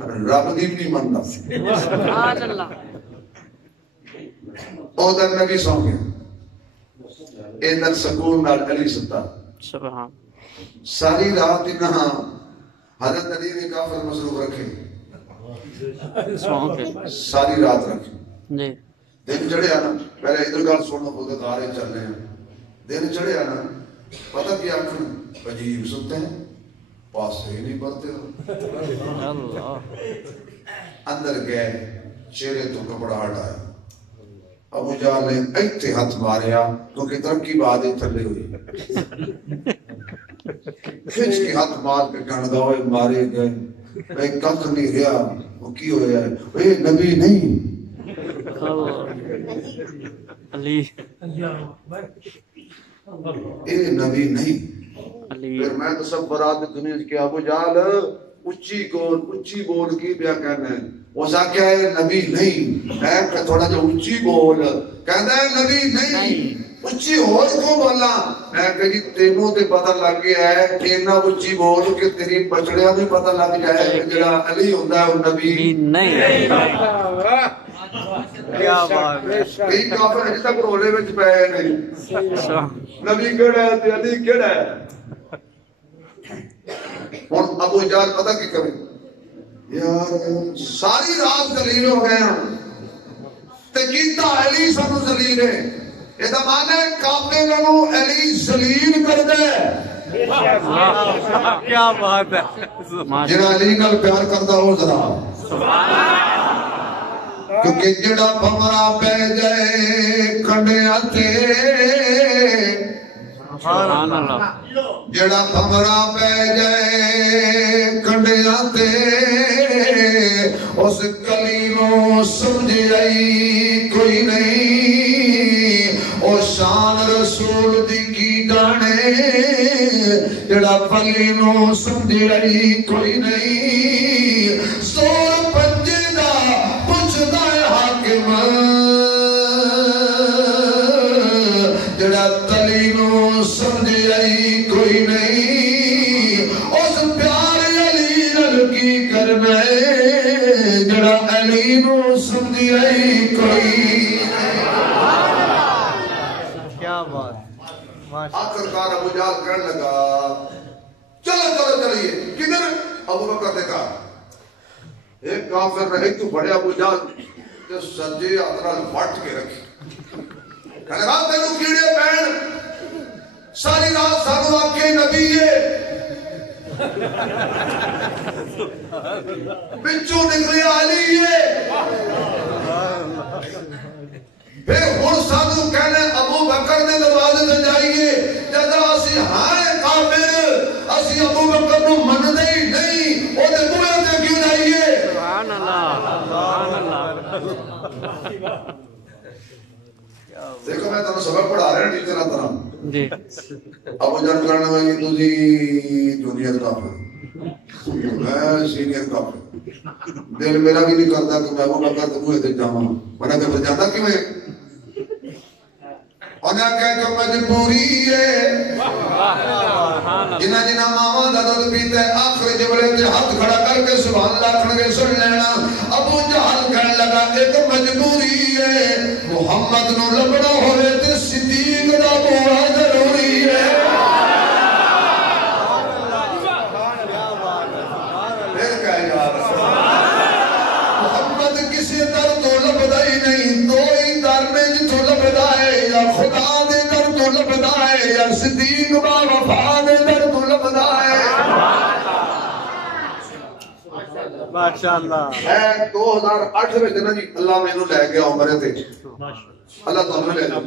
رب دی نہیں مندا سبحان اللہ او دا نبی سو گیا اے در سکون نال علی ستا سبحان ساری رات انہاں حضرت علی نے کافر مصروف رکھے ساری رات رکھے جی دن چڑھے آنا پہلے ادھر گل سنو خود دارے چل رہے ہیں دن چڑھے آنا پتہ کیا آنکھن عجیب سنتے ہیں پاس ہی نہیں پڑھتے ہو اللہ اندر گئے چہرے تو کپڑا ہٹایا ابو جہل نے ایتھے ہاتھ ماریا کیونکہ ترقی بعد ہی تھلے ہوئی کھچ کے ہاتھ مار کے کہنے ہوئے مارے گئے میں کخ نہیں رہا وہ کی ہویا ہے اے نبی نہیں علی اے نبی نہیں علی پھر میں تو سب برات دنیا کے ابو جہل اچھی بول کی بیا کہنا ہے وہ سا کیا ہے نبی نہیں ہے کہ تھوڑا جو اچھی بول کہنا ہے نبی نہیں اچھی ہوئی کو بولنا میں کہ جی تینوں تے پتہ لگ گیا ہے تینا اچھی بول کہ تیری بچڑیا بھی پتہ لگ جائے کہ جڑا علی ہوندہ ہے وہ نبی نہیں کیا بات ہے کئی کافر اج تک رولے وچ پے نہیں نبی کیڑا ہے تے علی کیڑا ہے اور ابو جہل پتہ کی کرے یار ساری رات ذلیل ہو گئے ہیں تے کیتا علی سانو ذلیل ہے یہ دا معنی ہے کافروں نو علی ذلیل کر دے کیا بات ہے جڑا علی نال پیار کردا ہو ذرا کیونکہ جڑا بھمرا پہ جائے کھڑیاں تے سبحان اللہ جڑا بھمرا پہ جائے کھڑیاں تے اس کلی نو سمجھ آئی کوئی نہیں او شان رسول دی کی جانے جڑا پلی نو سمجھ آئی کوئی نہیں سور پنجے دا پوچھدا ہے حاکم جڑا تلی نو سمجھ آئی کوئی نہیں اس پیار علی نال کی کرنا ہے جڑا علی نو سمجھ آئی کوئی کیا بات آخرکار ابو جہل کہنے لگا چلو چلو چلیے کدھر ابو بکر نے کہا ایک کافر رہے تو بڑے ابو جہل تے سجے اترال وٹ کے رکھی کہنے لگا تینو کیڑے پین ساری رات سانو آکے نبی ہے بچوں نکلے علی ہے پھر ہن سانو کہنے ابو بکر نے دروازے تے جائیے جدا اسی ہائے کافر اسی ابو بکر نو مندے ہی نہیں او دے بوئے تے کیوں جائیے سبحان اللہ سبحان اللہ دیکھو میں تمہیں سبق پڑھا رہا ہوں ٹیچر طرح جی ابو جان کرنے میں یہ تسی جونیئر کافر میں سینئر کافر دل میرا بھی نہیں کرتا کہ میں ابو بکر تے بوئے تے جاواں ورنہ کہ جاتا کہ میں انہاں کہہ کہ مجبوری ہے جنہ جنہ ماما دا دودھ پیتا ہے آخر جبلے تے ہاتھ کھڑا کر کے سبحان اللہ کھڑ کے سن لینا ابو جہل کہنے لگا ایک مجبوری ہے محمد نو لبنا ہوئے تے صدیق دا بوا ضروری ہے پھر کہے گا محمد کسی در تو لبدا ہی نہیں دو ہی در میں جتو لبدا ہے یا خدا دے در تو لبدا ہے یا صدیق با وفا دے در تو لبدا ہے ماشاءاللہ ہے 2008 میں جنہ جی اللہ میں انہوں لے گیا عمرے تھے اللہ تو ہمیں لے گیا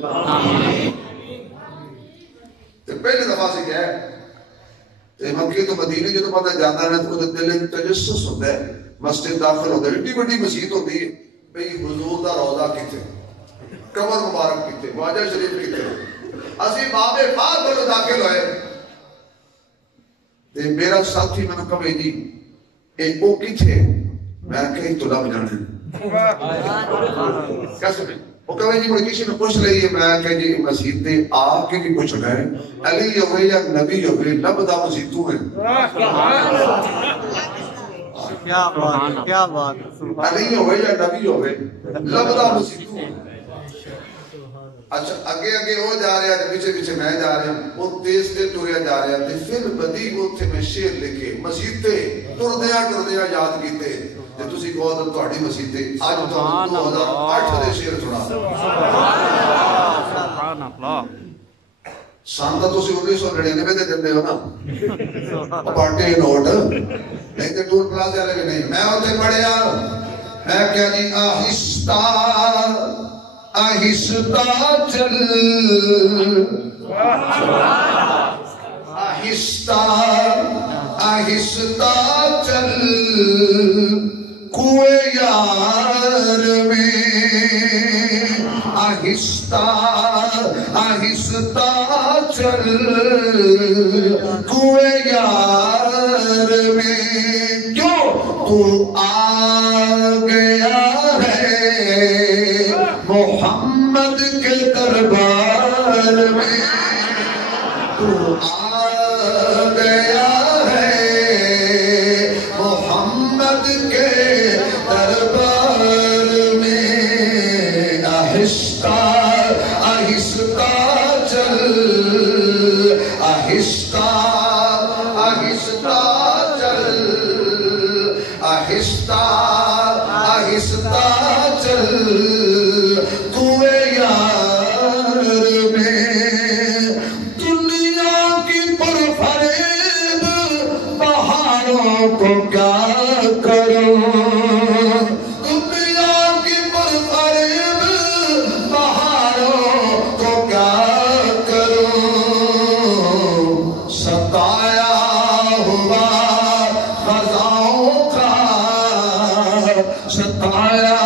پہلے دفعہ سے کیا ہے مکہ تو مدینہ جو تو پتہ جانا ہے تو دل تجسس ہوتا ہے مسجد داخل ہوتا ہے اتنی بڑی مسجد ہوتی ہے بھئی حضور دا روضہ کیتے قبر مبارک کیتے واجہ شریف کیتے اسی باب پاک کو داخل ہوئے تے میرا ساتھی میں نے کہا جی ایک وہ کیتے میں کہیں تو لب جانے کیسے میں وہ کہا جی مجھے کسی نے پوچھ لئی ہے میں کہا جی مسجد تے آ کے بھی پوچھ گئے علی ہوئے یا نبی ہوئے لب دا مسجد تو ہے کیا بات کیا بات علی ہوئے یا نبی ہوئے لب دا مسجد تو ہے اچھا اگے اگے ہو جا رہا ہے پیچھے پیچھے میں جا رہا ہوں وہ تیز تے ٹوریا جا رہا ہے پھر بدی وہ تھے میں شیر لکھے مسجد تے ٹردیا یاد کیتے تے تسی کہو تو تہاڈی مسجد تے اج تو 2008 دے شیر سنا سبحان اللہ سان تو تسی 1999 دے دندے ہو نا پارٹی نوٹ نہیں تے ٹور پلازا والے نہیں میں اوتھے پڑھیا میں کیا جی آہستہ آہستہ چل آہستہ آہستہ چل کوئے یار میں آہستہ آہستہ چل کوئے یار میں کیوں تو آ گیا ہے محمد کے دربار میں تو آ گیا ہے محمد کے دربار میں آہستہ آہستہ چل آہستہ آہستہ چل آہستہ آہستہ چل کو کیا کروں دنیا کی پرفریب بہاروں کو کیا کروں ستایا ہوا خزاؤں کا ستایا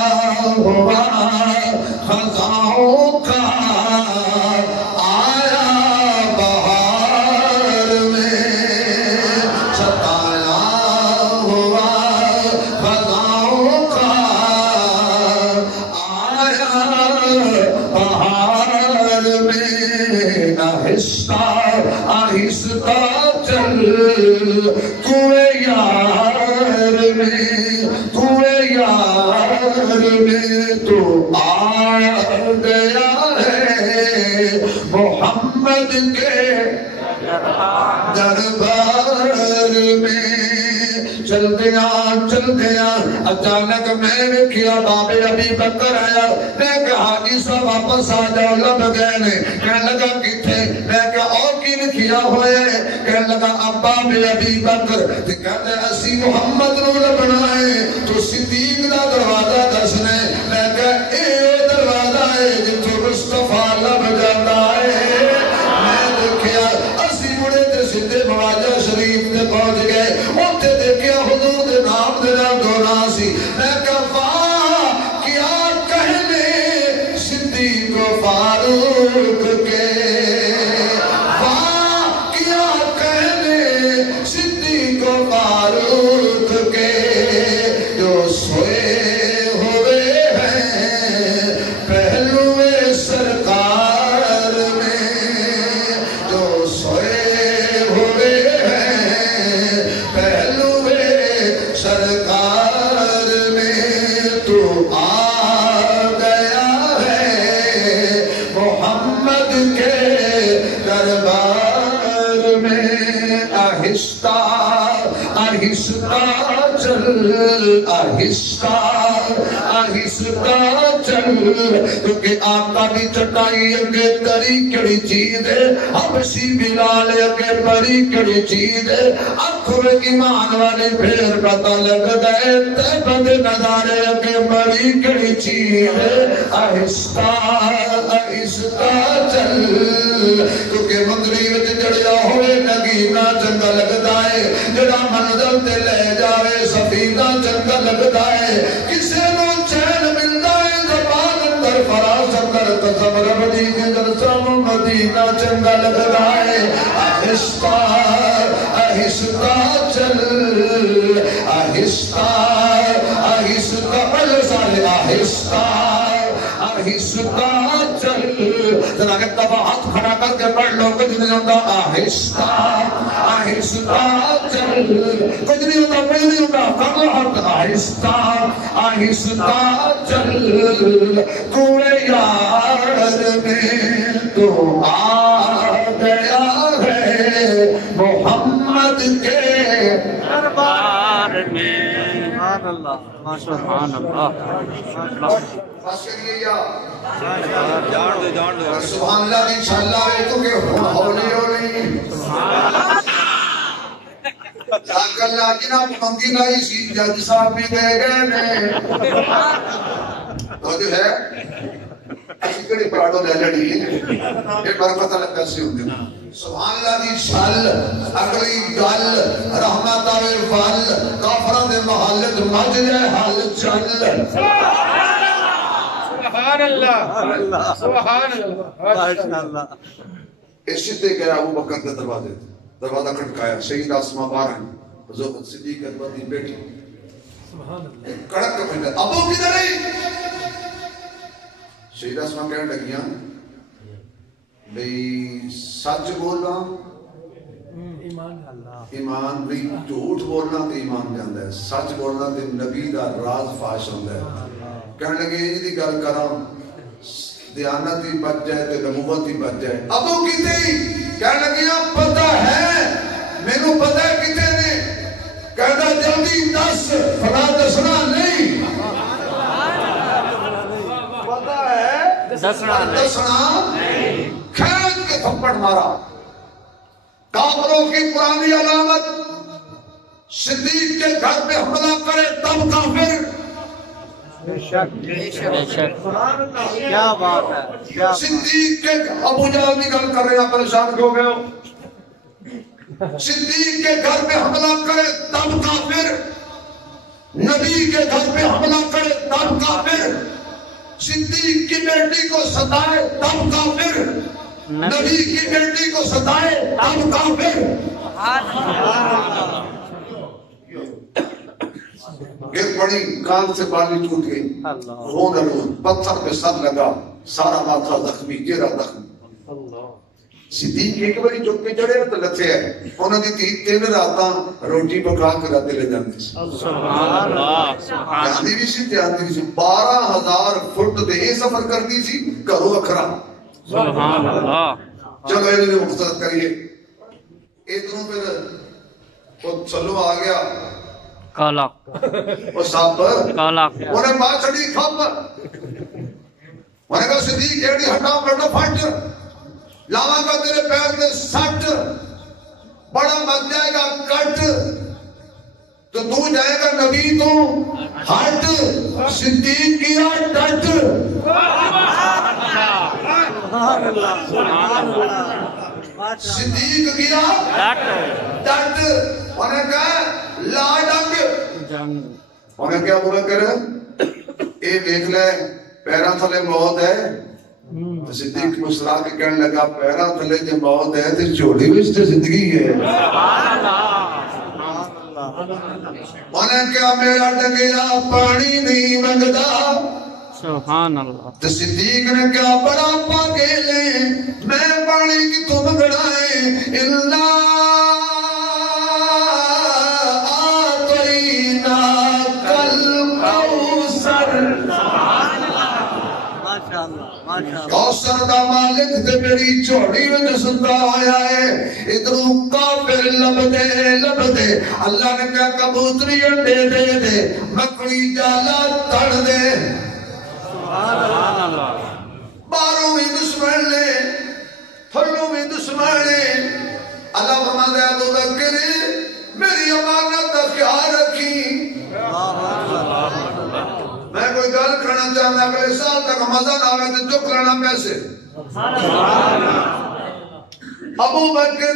ہوا خزاؤں کا آہستہ چل کوئے یار میں تو آ گیا ہے محمد کے دربار میں چل دیا اچانک میں نے کیا باب ابی بکر آیا میں کہا عیسیٰ واپس آ جاؤ لب گئے نے کہنے لگا کتھے میں کہا اور کی نے کیا ہوئے کہنے لگا ابا بے ابی بکر کہتے اسی محمد نو لبنا ہے تو صدیق دا دروازہ دسنے میں کہا اے دروازہ ہے جتو مصطفیٰ لب جاتا ہے میں دیکھیا اسی مڑے تے سدھے مواجہ شریف تے پہنچ گئے اوتھے دیکھیا حضور دے نام دے نام دونا سی میں کہا واہ کیا کہنے صدیق و فاروق کے واہ کیا کہنے صدیق و فاروق کے جو سوئے ہوئے ہیں پہلوے سرکار میں جو سوئے ہوئے آہستہ آہستہ چل آہستہ آہستہ چل کیونکہ آقا دی چٹائی اگے تری کڑی چیز ہے حبشی بلال اگے پری کڑی چیز ہے اکھر ایمان والے پھر پتہ لگ گئے تے بند نظارے اگے پری کڑی چیز ہے آہستہ آہستہ چل کیونکہ مندری وچ جڑیا ہوئے نگینا چنگا لگدا ہے جڑا منزل تے لے جاوے سفینہ چنگا لگدا ہے کسے نو چین ملدا ہے زبان اندر فراز اندر تصور بڑی جدر سم مدینہ چنگا لگدا ہے آہستہ آہستہ چل آہستہ آہستہ پہلے سارے آہستہ آہستہ چل ذرا ایک دفعہ ہاتھ کھڑا کر کے پڑھ لو کچھ نہیں ہوتا آہستہ آہستہ چل کچھ نہیں ہوتا کچھ نہیں ہوتا کر لو ہاتھ آہستہ آہستہ چل کوئے یار میں تو آ گیا ہے محمد کے دربار میں سبحان اللہ ماشاء سبحان اللہ بس کریے یا سبحان اللہ دی انشاءاللہ ہے تو کہ ہولی ہولی جاک اللہ جناب منگی لائی سی جج صاحب بھی گئے گئے نے تو جو ہے اسی کڑی پراڑوں لے لڑی ہے ایک برکت اللہ کیسے ہوں گے سبحان اللہ دی چھل اگلی گل رحمت آوے ول کافران دے محلت مج جائے حل چل سبحان اللہ سبحان اللہ اسی تے گیا ابو بکر کے دروازے دروازہ کھٹکایا شہید آسماء بار ہیں حضرت صدیق اکبر دی بیٹی کڑک کے پہنچا ابو کدھر ہے شہید آسماء کہنے لگیاں بھئی سچ بولنا ایمان بھی جھوٹ بولنا تے ایمان جاندا ہے سچ بولنا تے نبی دا راز فاش ہوندا ہے کہنے لگے یہ دی گل کراں دیانت ہی بچ جائے تے نبوت ہی بچ جائے ابو کتے ہی کہنے لگے پتہ ہے مینوں پتہ ہے کتے نے کہنا جلدی دس فلا دسنا نہیں پتہ ہے دسنا نہیں کھین کے تھپڑ مارا کافروں کی پرانی علامت صدیق کے گھر پہ حملہ کرے تب کافر کیا بات ہے صدیق کے ابو جہل کی گل کر رہے ہیں پریشان ہو گئے صدیق کے گھر پہ حملہ کرے تب کافر نبی کے گھر پہ حملہ کرے تب کافر صدیق کی بیٹی کو ستائے تب کافر نبی کی بیٹی کو ستائے تب کافر گر پڑی کان سے بالی ٹوٹ گئی رون رون پتھر پہ سر لگا سارا ماتھا زخمی چہرہ زخمی صدیق ایک باری چک کے چڑھے تو لتھے ہے انہوں نے تین راتاں روٹی پکا کے راتے لے جاندے سبحان اللہ جاندی بھی سی جاندی بھی سی 12,000 فٹ دے یہ سفر کرتی سی گھروں اکھرا سبحان اللہ چلو یہ مختصر کریے ادھروں پھر وہ چلو آ گیا کالا وہ سب کالا انہیں ماں چڑی کھپ انہیں کہا صدیق جیڑی ہٹا پڑھنا پھٹ لاواں کا تیرے پیر میں سٹ بڑا مت جائے گا کٹ تو جائے گا نبی تو ہٹ صدیق کیا ڈٹ صدیق کیا ڈٹ انہیں کہا لا ڈنگ انہیں کیا بولا کرے اے دیکھ لے پیرا تھلے موت ہے صدیق مسرا کے کہنے لگا پیرا تھلے جو موت ہے تو چوڑی بھی اس سے زندگی ہے انہیں کیا میرا ڈگیا پانی نہیں منگدا سبحان اللہ تو صدیق نے کیا بڑا پاگے لے میں پانی کی تو منگڑائے اللہ کوثر دا مالک تے میری جھوڑی وچ ستا ہویا ہے ادھروں کافر لبدے اللہ نے کہا کبوتری انڈے دے دے مکڑی جالا تڑ دے سبحان اللہ باہروں بھی دشمن نے تھلوں بھی دشمن نے اللہ فرماتا ہے ابو بکر میری امانت کا خیال رکھی میں کوئی گل کرنا چاہتا اگلے سال تک مزہ نہ آئے تو چک لینا پیسے ابو بکر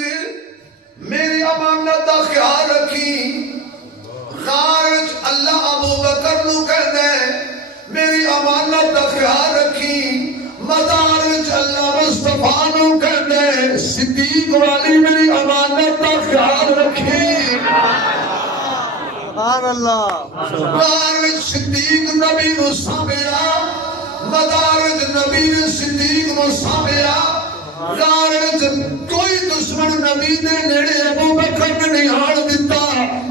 میری امانت کا خیال رکھی غار وچ اللہ ابو بکر نو کہندا ہے میری امانت کا خیال رکھی مزار وچ اللہ مصطفیٰ نو کہندا ہے صدیق والی میری امانت کا خیال رکھی سبحان اللہ غار وچ صدیق نبی نو سامیا مزار وچ نبی نے صدیق نو سامیا غار وچ کوئی دشمن نبی دے نیڑے ابو بکر نے نہیں آن دیتا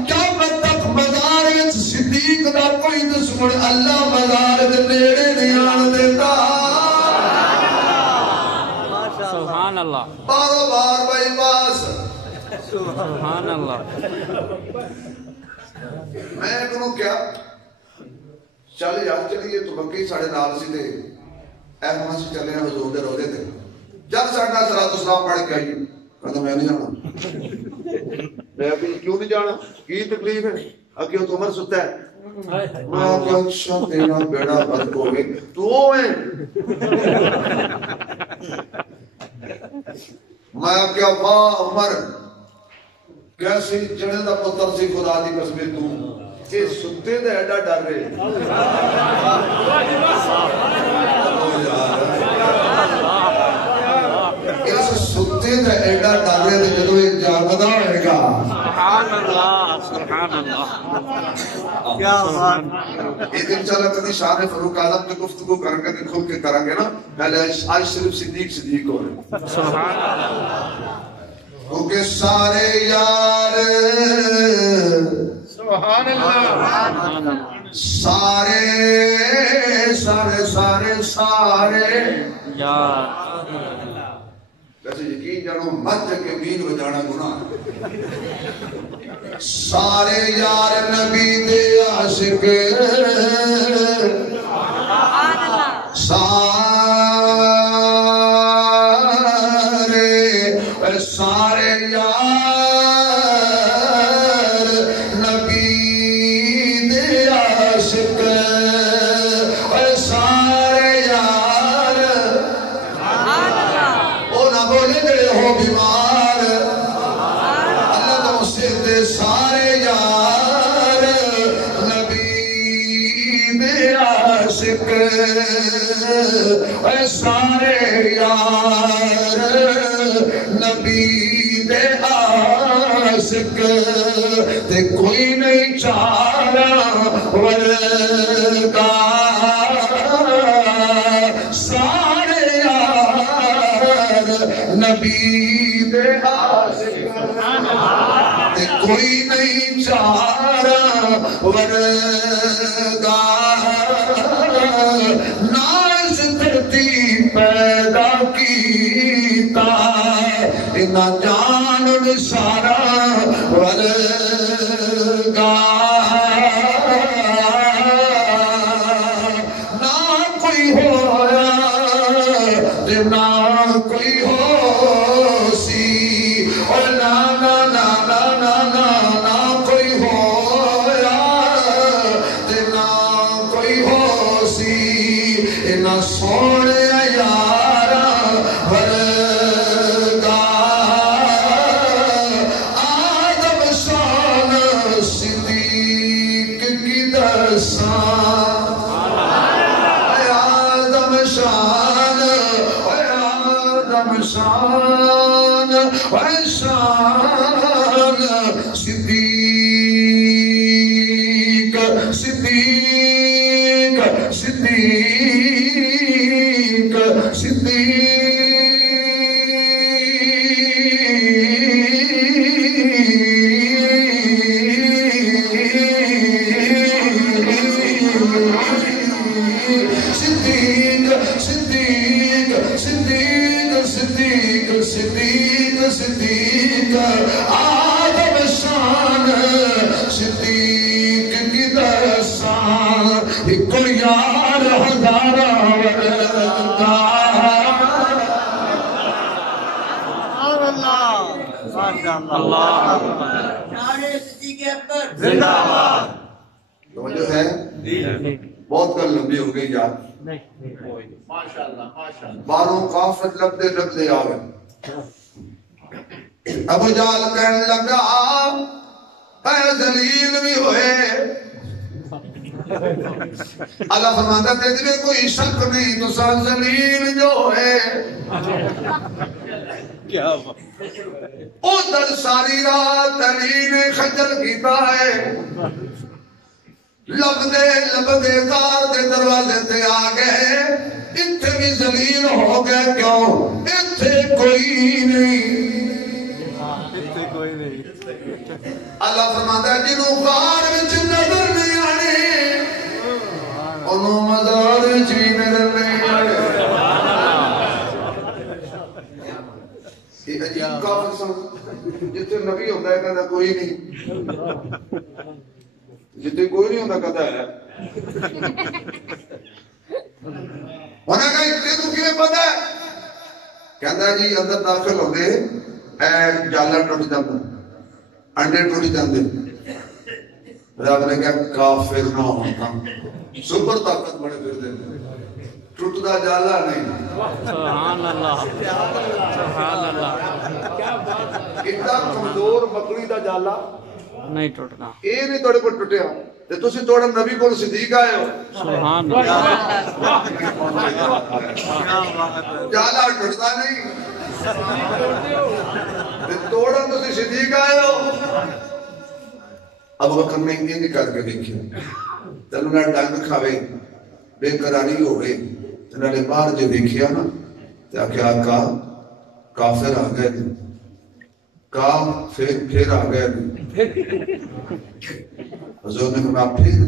قیامت تک مزار وچ صدیق دا کوئی دشمن اللہ مزار دے نیڑے نہیں آن دیتا سبحان اللہ بارو بار بھائی باس سبحان اللہ میں کنوں کیا چل یار چلیے تو بکی ساڑھے نال سی دے اے ہونا سی چلے ہیں حضور دے روزے تھے جب ساڑھنا صلاۃ السلام پڑھ کے آئیے کہتا میں نہیں جانا میں کیوں نہیں جانا کی تکلیف ہے کیوں تو عمر ستا ہے میں کیا اچھا تیرا بیڑا بند ہو گئی تو ہے میں کیا واہ عمر کیسی جنے دا پتر سی خدا دی قسمیں تو یہ ستے دے ایڈا ڈر رہے اس ستے دے ایڈا ڈر رہے تھے جدو ایک جاگدہ ہوئے گا سبحان اللہ سبحان اللہ کیا بات ایک انشاءاللہ کدی شان فاروق اعظم کی گفتگو کریں گے کھل کے کریں گے نا پہلے آج صرف صدیق ہو رہے سبحان اللہ کیونکہ سارے یار سبحان اللہ سارے یار ویسے یقین جانو مت کے بین بجانا گناہ سارے یار نبی دے عاشق سارے یار نبی دے عاشق سارے یار او نہ بولے جڑے ہو بیمار اللہ تو سیدھے سارے یار نبی دے عاشق سارے یار نبی دے عاشق تے کوئی نہیں چارا ورگا سارے یار نبی دے عاشق تے کوئی نہیں چارا ورگا ناز دھرتی پیدا کیتا نہ جان سارا ورگا نہ کوئی ہویا نہ کوئی ہو سی اور نہ کوئی ہویا نہ کوئی ہو سی نہ سونے یارا ورگا آدم شان صدیق کی دسان آدم شان آدم شان صدیق کی درسان ایک یار ہزارہ ورگا توجہ ہے بہت کل لمبی ہو گئی یار باروں کافر لبدے لبدے آگئے ابو جال کہنے لگا اے ذلیل بھی ہوئے اللہ فرماتا تیرے میں کوئی شک نہیں تو سال ذلیل جو ہے ادھر ساری رات علی نے خجل کیتا ہے لبدے دار دے دروازے تے آ گئے اتھے بھی ذلیل ہو گئے کیوں اتھے کوئی نہیں اللہ فرماتا ہے جنہوں غار وچ نظر نہیں آنے انہوں مزار وچ بھی نظر نہیں آنے یہ عجیب کافر سن جتنے نبی ہوتا ہے کہتا کوئی نہیں جتنے کوئی نہیں ہوتا کہتا ہے انہاں کہا اتنے تو کیوں پتا ہے کہتا ہے جی اندر داخل ہوتے اے جالا ٹوٹ جاتا انڈے ٹوٹ جاندے رب نے کہا کافر نہ ہوتا سپر طاقت بڑے پھر دے ٹوٹدا جالا نہیں سبحان اللہ سبحان اللہ اتنا کمزور مکڑی دا جالا نہیں ٹوٹنا اے نہیں توڑے پر ٹوٹیا تے تسی توڑا نبی کو صدیق آئے ہو سبحان اللہ جالا ٹوٹدا نہیں تے توڑا تسی صدیق آئے ہو ابو بکر نے یہ کر کے دیکھیا تنو نہ ڈنگ کھاوے بے قراری ہو گئی تنو نے باہر جو دیکھیا نا تے آکھیا آقا کافر آ گئے پھر آ گئے حضور نے فرمایا پھر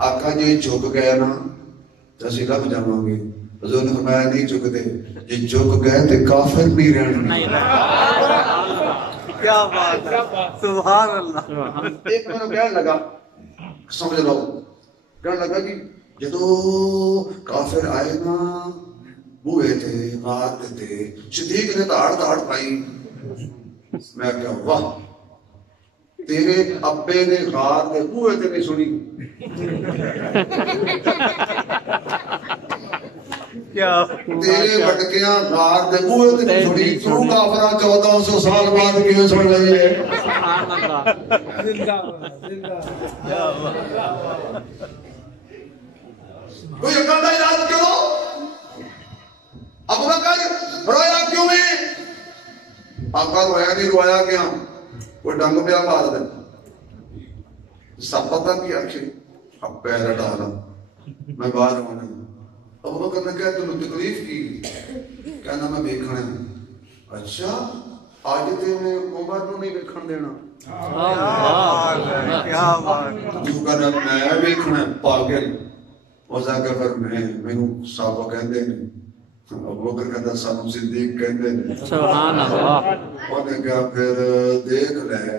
آقا جو جھک گیا نا تسی لب جاؤں گے حضور نے فرمایا نہیں جھکتے یہ جھک گئے تے کافر نہیں رہنا کیا بات ہے سبحان اللہ ایک میں نے کہنے لگا سمجھ لو کہنے لگا کہ جدو کافر آئے نا بوئے تھے غار تھے صدیق نے تاڑ پائی میں کہا واہ تیرے ابے نے غار دے بوئے تے نہیں سنی تیرے بٹکیاں غار دے بوئے تے نہیں سنی تو کافرہ 1400 سال بعد کیوں سن رہی ہے کوئی عقل کا علاج کرو ابو بکر رویا کیوں ہے آقا رویا نہیں رویا کیا کوئی ڈنگ پیا مار دے سب پتہ کی آخری اب پیر ڈالا میں باہر ہونے ابو بکر نے کہا تمہیں تکلیف کی کہنا میں بیکھنا ہے اچھا آج تے میں عمر نو نہیں بیکھن دینا کیا بات جو کہنا میں بیکھنا پاگل وزا کہ پھر میں صحابہ کہندے نہیں ابو بکر کہتا سانو صدیق کہندے نہیں سبحان اللہ وہ نے کہا پھر دیکھ لے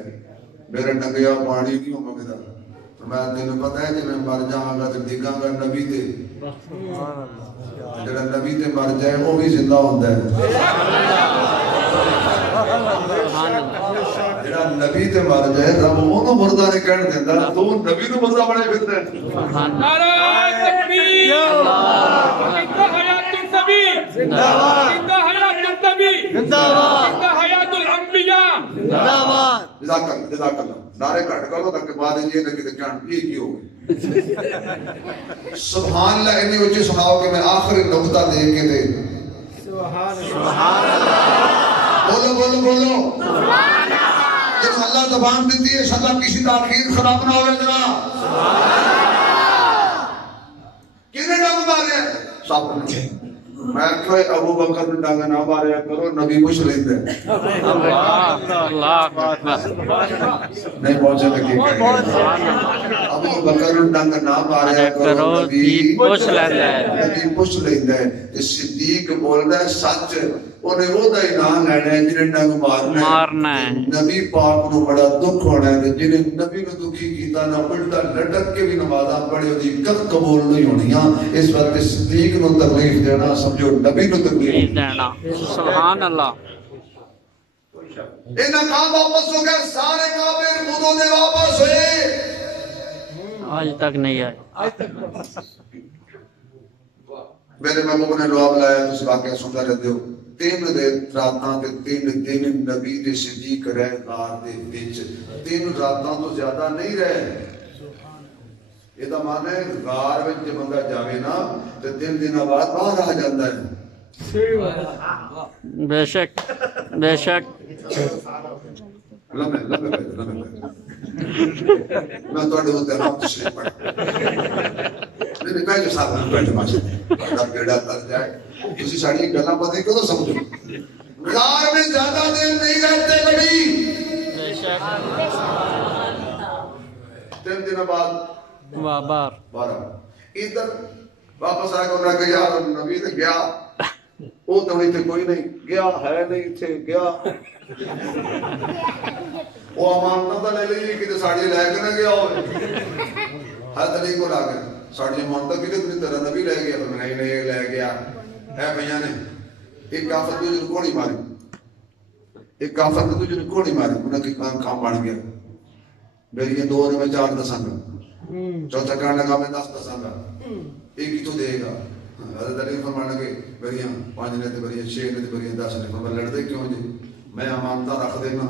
میرے نگیا پانی نہیں ہو مگدہ تو میں تینوں پتہ ہے کہ میں مر جاؤں گا تو دیکھاں گا نبی دے جڑا نبی تے مر جائے وہ بھی زندہ ہوتا ہے جڑا نبی تے مر جائے رب انہوں مردہ نہیں کہنے دیتا تو نبی تو مردہ بڑے پھرتے ہیں نعرہ تکبیر زندہ حیات النبی زندہ حیات النبی زندہ حیات الانبیاء جزاک اللہ نعرے کٹ کرو تاکہ بعد یہ نہ کہ جان یہ کی ہو سبحان اللہ انی اونچی سناؤ کہ میں آخری نقطہ دے کے دے سبحان اللہ بولو بولو بولو سبحان اللہ جب اللہ زبان دیتی ہے انشاءاللہ کسی تاخیر خراب نہ ہوئے جناب کنے ڈنگ مارے سب نے میں کہے ابو بکر نے ڈنگ نہ مارے کرو نبی پوچھ لیتے ہیں اللہ نہیں پہنچے لگے ابو بکر نے ڈنگ نہ مارے کرو نبی پوچھ لیتے ہیں نبی پوچھ لیتے ہیں صدیق بول رہا ہے سچ انہیں وہ دا اعلان لینا ہے جنہیں نہ مارنا ہے نبی پاک نو بڑا دکھ ہونا ہے جنہیں نبی نو دکھی کیتا نہ الٹا لٹک کے بھی نمازاں پڑھے دی کد قبول نہیں ہونیاں اس وقت صدیق نو تکلیف دینا سمجھو نبی نو تکلیف دینا سبحان اللہ انہاں کہاں واپس ہو گئے سارے کافر خودوں نے واپس ہوئے آج تک نہیں آئے میرے محبوب نے لواب لایا تو اس واقعہ سنتا رہتے ہو 3 راتاں تے 3 دن نبی دے صدیق رہے غار دے وچ 3 راتاں تو زیادہ نہیں رہے یہ دا معنی ہے غار وچ جے بندہ جاوے نا تے 3 دن بعد باہر آ جاندا ہے بے شک بے شک لمحے میں توڑے ہوتے ہیں آپ تشریف پڑھا میرے پہلے ساتھ میں بیٹھے ماشاء اللہ بیڑا تر جائے کسی ساڑی ایک گلہ پتہ کیوں تو سمجھو غار میں زیادہ دیر نہیں رہتے نبی بے شک 3 دن بعد بار 12 ادھر واپس آئے گا انہوں نے کہا نبی نے گیا وہ تو نہیں تھے کوئی نہیں گیا ہے نہیں تھے گیا وہ امانتہ تھا لے لئی کہ ساڑی لے کے نہ گیا ہوئے حد علی کو لا گئے ساڑی امانتہ کی تھی طرح نبی لے گیا تو میں نہیں لے گیا ہے بھیا نے ایک کافر تجھے کوڑی ماری ایک کافر تجھے کوڑی ماری انہیں کی کام بڑھ گیا میری یہ 2 میں 4 دساں گا چوتھا کرنے لگا میں 10 دساں گا ایک ہی تو دے گا حضرت علی فرمانا کہ بریاں 5 نے تے بریاں 6 نے تے بریاں 10 نے فرمایا لڑ دے کیوں جی میں امانتہ رکھ دینا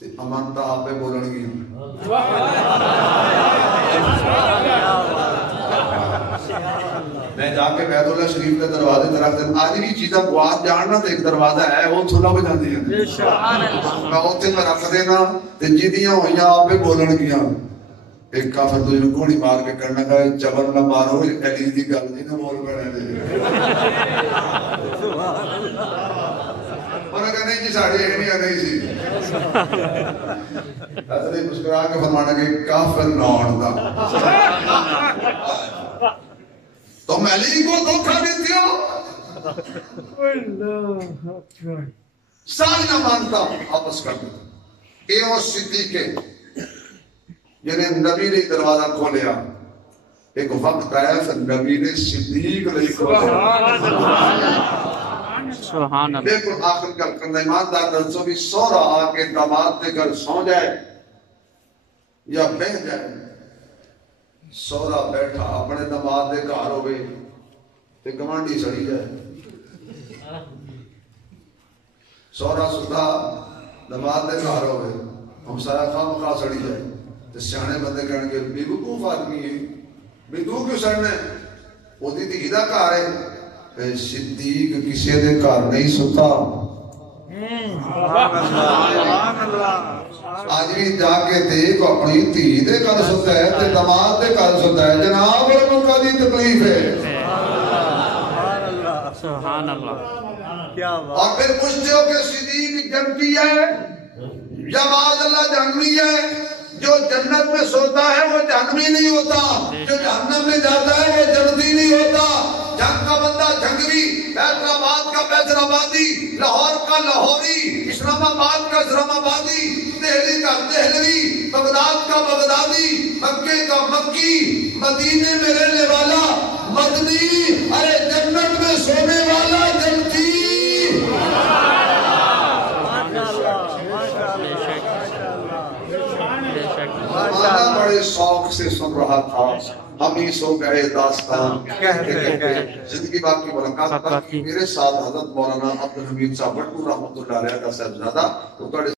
تے امانتہ آپ پہ بولن گی میں جا کے بیت اللہ شریف کے دروازے طرف دے آج بھی چیزاں بات جاننا تے ایک دروازہ ہے وہ تھولا ہو جاندی ہے میں اوتھے میں رکھ دینا تے جیدیاں ہویاں آپ پہ بولن گیاں ایک کافر تجھے گوڑی مار کے کرنا کا جبر نہ مارو علی دی گل نہیں نہ بول پڑے دے انہوں نے نہیں جی ساڑھی ایک نہیں آگئی سی حضرت مسکرا کے فرمانا کہ کافر نون دا تم علی کو دھوکہ دیتی ہو ساری نہ مانتا واپس کر دو اے وہ صدیق ہے یعنی نبی نے دروازہ کھولیا ایک وقت آیا پھر نبی نے صدیق نے کھولیا سبحان اللہ بالکل آخر کل کرنا ایماندار نرسو بھی سورا آ کے دماد دے کر سو جائے یا بہ جائے سورا بیٹھا اپنے دماد دے کار ہوئے تے گمانڈی سڑی جائے سورا ستا دماد دے کار ہوئے ہم سارا خام خواہ سڑی جائے تو سیانے بندے کہنے کے بے وقوف آدمی ہے بے دو کیوں سڑنے وہ دی تھی ہدہ کار ہے صدیق کسی دے کار نہیں ستا آج بھی جا کے دیکھ اپنی تھی دے کار ستا ہے تے دماد دے کار ستا ہے جناب ان کا دی تکلیف ہے سبحان اللہ اور پھر پوچھتے ہو کہ صدیق جنتی ہے یا معاذ اللہ جہنمی ہے جو جنت میں سوتا ہے وہ جہنمی نہیں ہوتا جو جہنم میں جاتا ہے وہ جنتی نہیں ہوتا جنگ کا بندہ جنگری بیت آباد کا بیت آبادی لاہور کا لاہوری اسلام آباد کا اسلام آبادی دہلی کا دہلوی بغداد کا بغدادی مکے کا مکی مدینے میں رہنے والا مدنی ارے جنت میں سونے والا جنتی زمانہ بڑے شوق سے سن رہا تھا ہم ہی سو گئے داستان کہتے زندگی باقی ملاقات باقی میرے ساتھ حضرت مولانا عبدالحمید صاحب بٹو رحمت اللہ علیہ کا صاحبزادہ